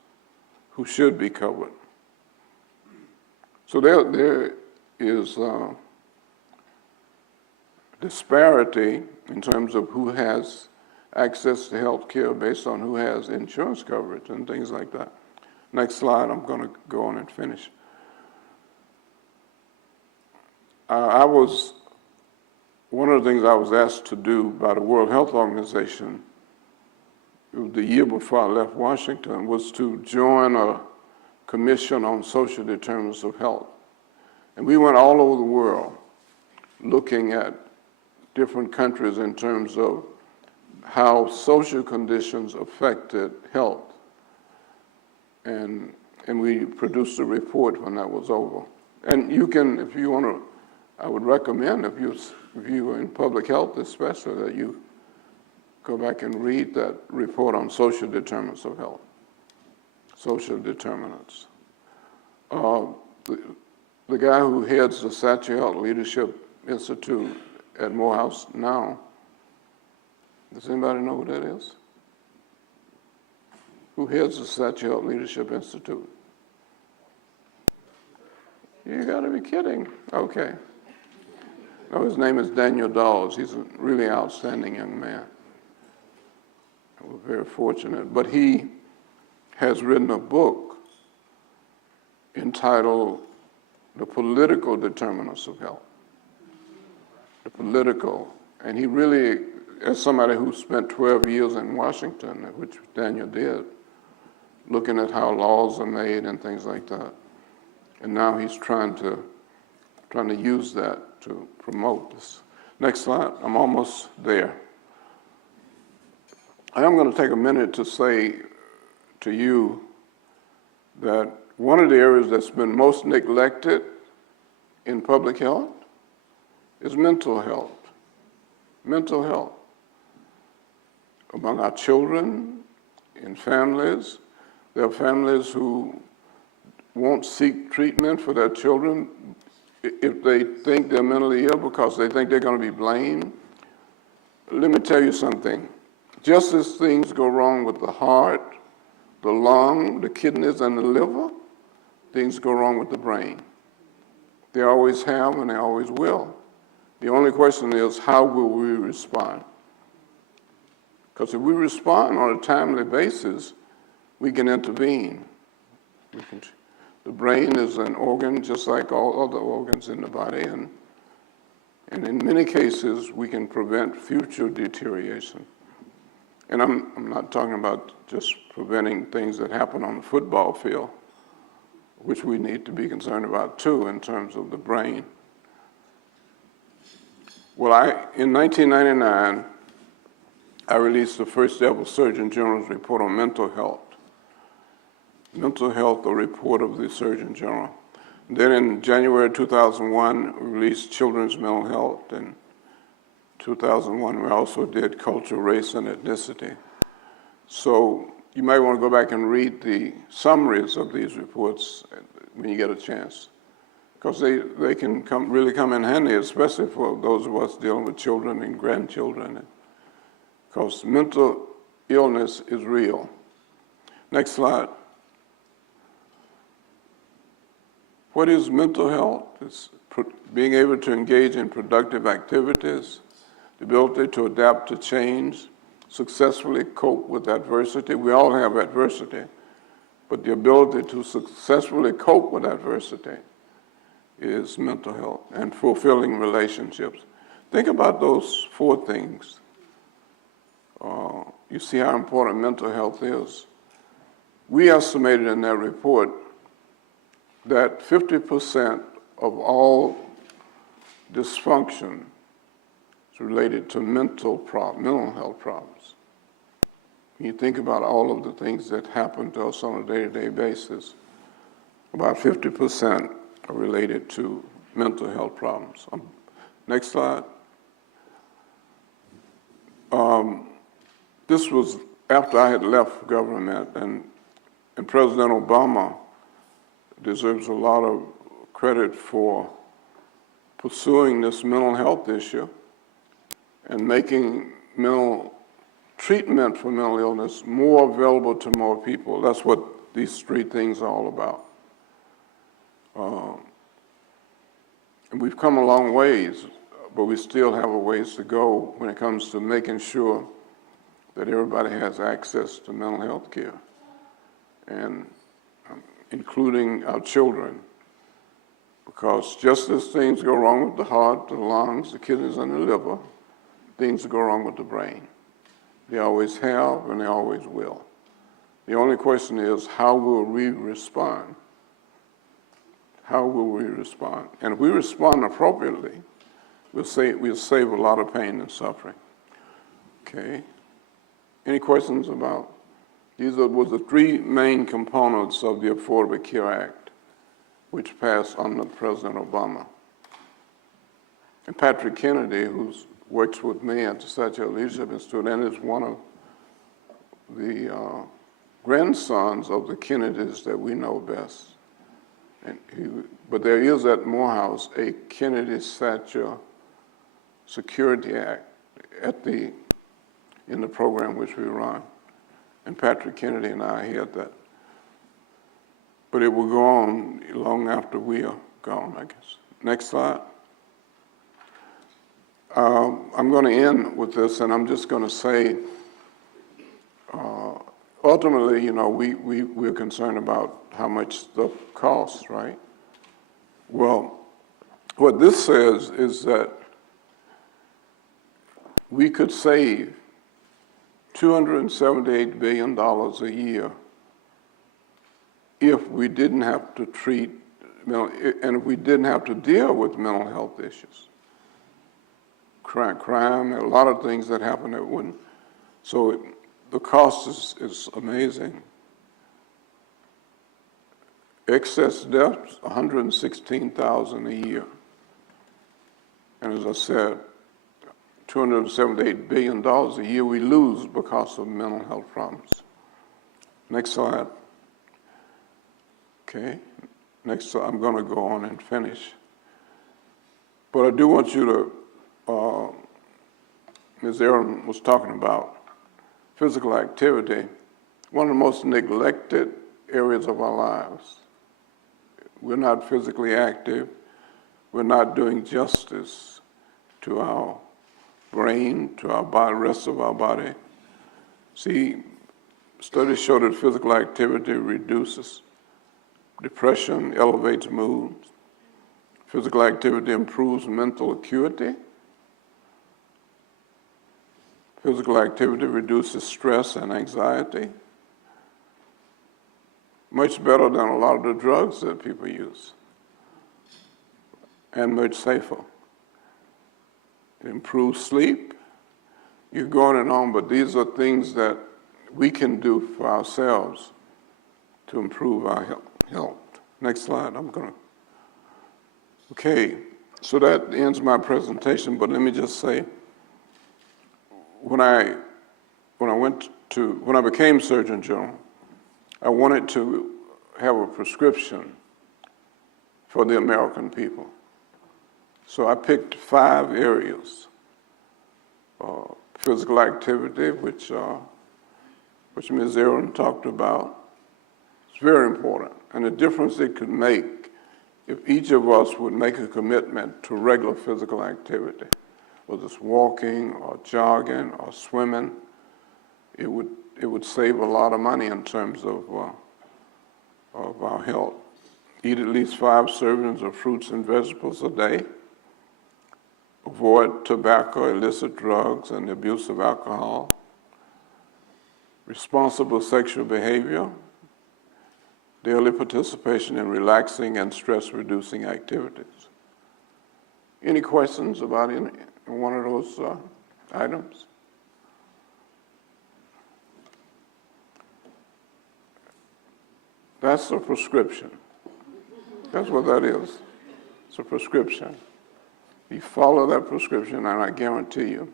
who should be covered. So there is disparity in terms of who has access to health care based on who has insurance coverage and things like that. Next slide, I'm going to go on and finish. One of the things I was asked to do by the World Health Organization the year before I left Washington was to join a commission on social determinants of health. And we went all over the world looking at different countries in terms of how social conditions affected health. And we produced a report when that was over. And you can, if you want to, I would recommend if you are in public health especially, that you go back and read that report on social determinants of health. Social determinants. The guy who heads the Satcher Health Leadership Institute at Morehouse now, does anybody know who that is? Who heads the Satcher Health Leadership Institute? You gotta be kidding. Okay. No, his name is Daniel Dawes. He's a really outstanding young man. We're very fortunate. But he has written a book entitled The Political Determinants of Health. The political. And he really, as somebody who spent 12 years in Washington, which Daniel did, looking at how laws are made and things like that. And now he's trying to use that to promote this. Next slide, I'm almost there. I am going to take a minute to say to you that one of the areas that's been most neglected in public health is mental health. Mental health. Among our children, in families, there are families who won't seek treatment for their children if they think they're mentally ill because they think they're going to be blamed let me tell you something. Just as things go wrong with the heart, the lung, the kidneys, and the liver, things go wrong with the brain. They always have and they always will. The only question is, how will we respond? Because if we respond on a timely basis, we can intervene. The brain is an organ just like all other organs in the body, and in many cases, we can prevent future deterioration. And I'm not talking about just preventing things that happen on the football field, which we need to be concerned about too in terms of the brain. Well, in 1999, I released the first ever Surgeon General's report on mental health. Mental health, a report of the Surgeon General. Then in January 2001, we released Children's Mental Health. In 2001, we also did Culture, Race, and Ethnicity. So you might want to go back and read the summaries of these reports when you get a chance, because they can really come in handy, especially for those of us dealing with children and grandchildren, because mental illness is real. Next slide. What is mental health? It's being able to engage in productive activities, the ability to adapt to change, successfully cope with adversity. We all have adversity, but the ability to successfully cope with adversity is mental health, and fulfilling relationships. Think about those four things. You see how important mental health is. We estimated in that report that 50% of all dysfunction is related to mental health problems. When you think about all of the things that happen to us on a day-to-day basis, about 50% are related to mental health problems. Next slide. This was after I had left government, and President Obama deserves a lot of credit for pursuing this mental health issue and making mental treatment for mental illness more available to more people. That's what these three things are all about. And we've come a long ways, but we still have a ways to go when it comes to making sure that everybody has access to mental health care, and including our children. Because just as things go wrong with the heart, the lungs, the kidneys, and the liver, things go wrong with the brain. They always have, and they always will. The only question is, how will we respond? How will we respond? And if we respond appropriately, we'll save a lot of pain and suffering. Okay. Any questions about? These were the three main components of the Affordable Care Act, which passed under President Obama. And Patrick Kennedy, who works with me at the Statue Leadership Institute and is one of the grandsons of the Kennedys that we know best. But there is at Morehouse a Kennedy Statue Security Act in the program which we run. And Patrick Kennedy and I had that. But it will go on long after we are gone, I guess. Next slide. I'm going to end with this, and I'm just going to say, ultimately, you know, we're concerned about how much stuff costs, right? Well, what this says is that we could save $278 billion a year if we didn't have to treat, and if we didn't have to deal with mental health issues. Crime, a lot of things that happen that wouldn't. So the cost is amazing. Excess deaths, 116,000 a year. And as I said, $278 billion a year we lose because of mental health problems. Next slide. Okay, next slide. I'm going to go on and finish. But I do want you to Ms. Aaron was talking about physical activity, one of the most neglected areas of our lives. We're not physically active. We're not doing justice to our brain, to our body, rest of our body. See, studies show that physical activity reduces depression, elevates mood. Physical activity improves mental acuity. Physical activity reduces stress and anxiety. Much better than a lot of the drugs that people use, and much safer. It improves sleep. You go on and on, but these are things that we can do for ourselves to improve our health. Next slide, Okay, so that ends my presentation, but let me just say, when I became Surgeon General, I wanted to have a prescription for the American people. So I picked 5 areas. Physical activity, which Ms. Aaron talked about. It's very important, and the difference it could make if each of us would make a commitment to regular physical activity, whether it's walking or jogging or swimming, it would save a lot of money in terms of our health. Eat at least 5 servings of fruits and vegetables a day. Avoid tobacco, illicit drugs, and the abuse of alcohol. Responsible sexual behavior. Daily participation in relaxing and stress-reducing activities. Any questions about any one of those items? That's a prescription. That's what that is. It's a prescription. You follow that prescription, and I guarantee you,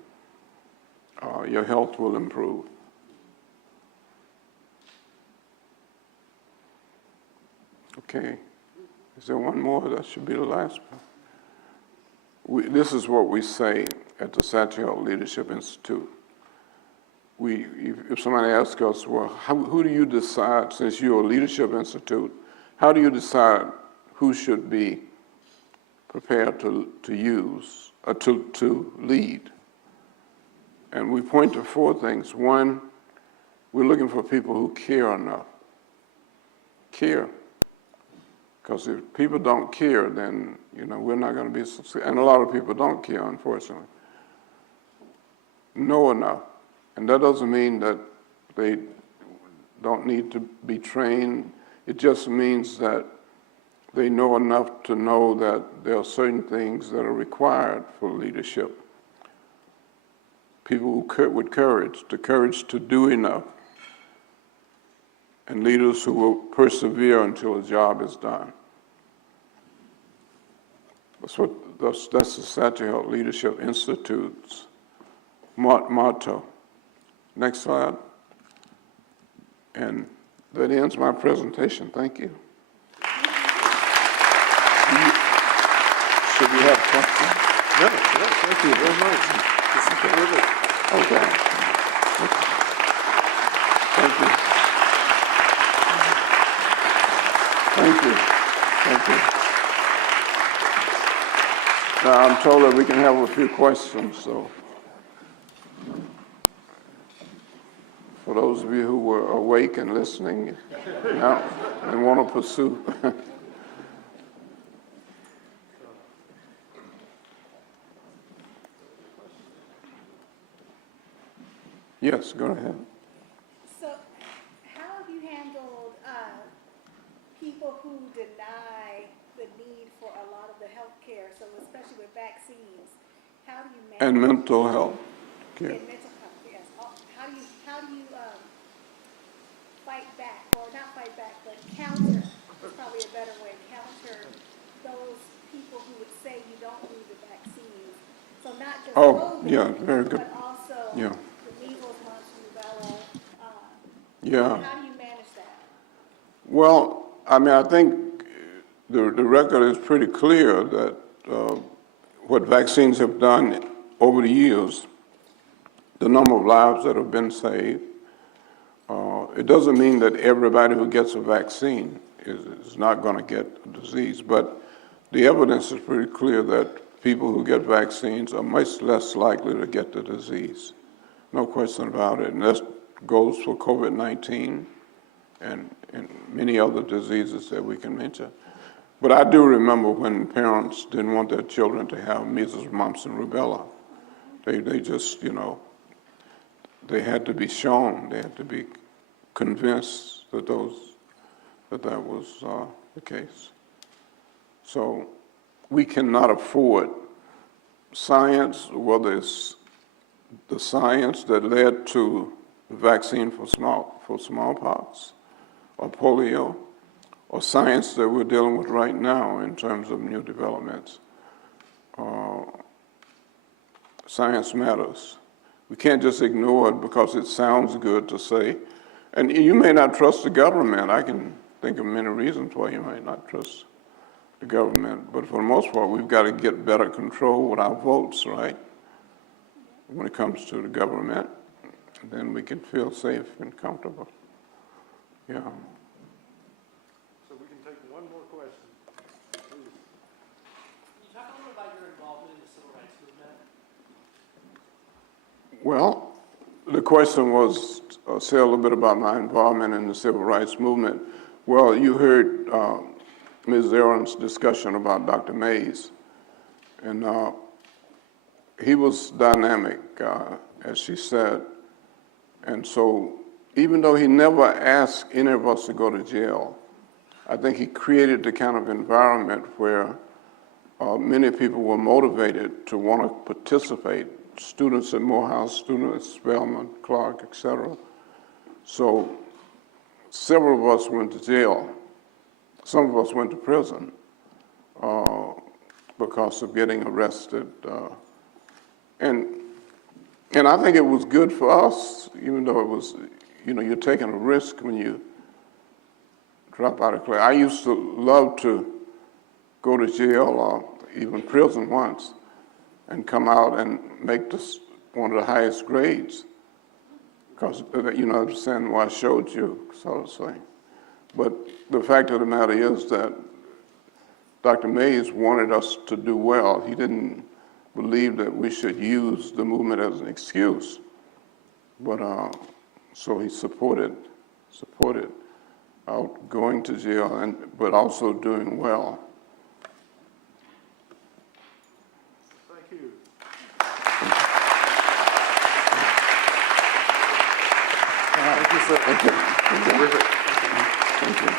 your health will improve. Okay. Is there one more? That should be the last one. This is what we say at the Satchel Health Leadership Institute. If somebody asks us, well, who do you decide, since you're a leadership institute, how do you decide who should be prepared to lead? And we point to 4 things. One, we're looking for people who care enough. Care. Because if people don't care, then we're not going to be successful. And a lot of people don't care, unfortunately. Know enough. And that doesn't mean that they don't need to be trained. It just means that they know enough to know that there are certain things that are required for leadership. People with courage, the courage to do enough, and leaders who will persevere until the job is done. That's the Satchel Health Leadership Institute's motto. Next slide. And that ends my presentation. Thank you. Should we have questions? No, thank you very much. This is terrific. Okay. Thank you. Thank you. Thank you. Now, I'm told that we can have a few questions, so for those of you who were awake and listening now and want to pursue. Yes, go ahead. So, how have you handled people who deny the need for a lot of the health care, so especially with vaccines? How do you manage And mental health care. and mental health, yes. How do you fight back, or not fight back, but counter, is probably a better way, counter those people who would say you don't need the vaccines? So not just COVID, yeah, very good. but also Yeah. the measles, mumps, rubella. Yeah. How do you manage that? Well, I mean, I think the record is pretty clear that what vaccines have done over the years the number of lives that have been saved. It doesn't mean that everybody who gets a vaccine is not going to get a disease, but the evidence is pretty clear that people who get vaccines are much less likely to get the disease. No question about it. And that goes for COVID-19 and many other diseases that we can mention. But I do remember when parents didn't want their children to have measles, mumps, and rubella. They just, they had to be shown, they had to be convinced that that was the case. So we cannot afford science, whether it's the science that led to the vaccine for smallpox or polio, or science that we're dealing with right now in terms of new developments. Science matters. We can't just ignore it because it sounds good to say. And you may not trust the government. I can think of many reasons why you might not trust the government. But for the most part, we've got to get better control with our votes, right? When it comes to the government, then we can feel safe and comfortable. Yeah. So we can take one more question. Can you talk a little about your involvement in the civil rights movement? Well, the question was, say a little bit about my involvement in the civil rights movement. Well, you heard Ms. Aaron's discussion about Dr. Mays, and he was dynamic, as she said. And so even though he never asked any of us to go to jail, I think he created the kind of environment where many people were motivated to want to participate, students at Morehouse, students at Spelman, Clark, etc. So several of us went to jail. Some of us went to prison because of getting arrested. And I think it was good for us, even though it was, you're taking a risk when you drop out of class. I used to love to go to jail or even prison once and come out and make this one of the highest grades because, understand why I showed you, so to say. But the fact of the matter is that Dr. Mays wanted us to do well. He didn't believe that we should use the movement as an excuse. But so he supported out going to jail, but also doing well. Thank you. Thank you, sir. Thank you. Thank you. Thank you.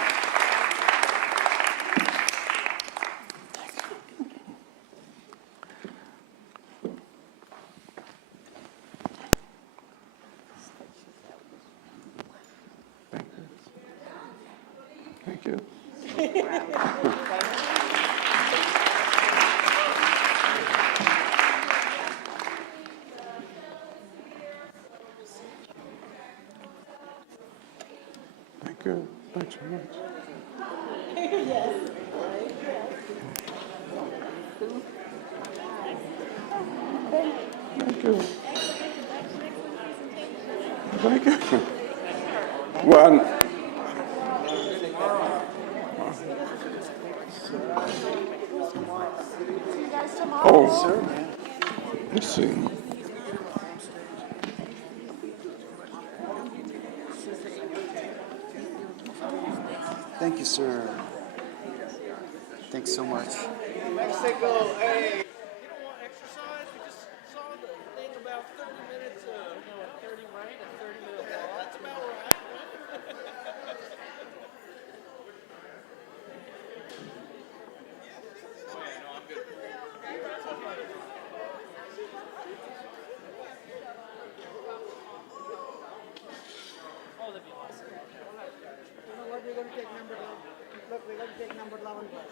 Thank you. Thanks so much. Thank you. Thank you. Well, let's see. Thank you, sir. Thanks so much. Mexico, hey. You don't want exercise? We just saw the thing about 30 minutes, 30 rain and 30-minute walk. That's about right. Oh, that'd be awesome. You know what, we're going to take number 11. Look, we're going to take number 11 bus.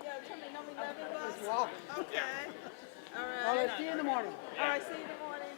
Yeah, tell me number 11 bus. Just walk. Okay. All All right. right, see you in the morning. All right, see you in the morning.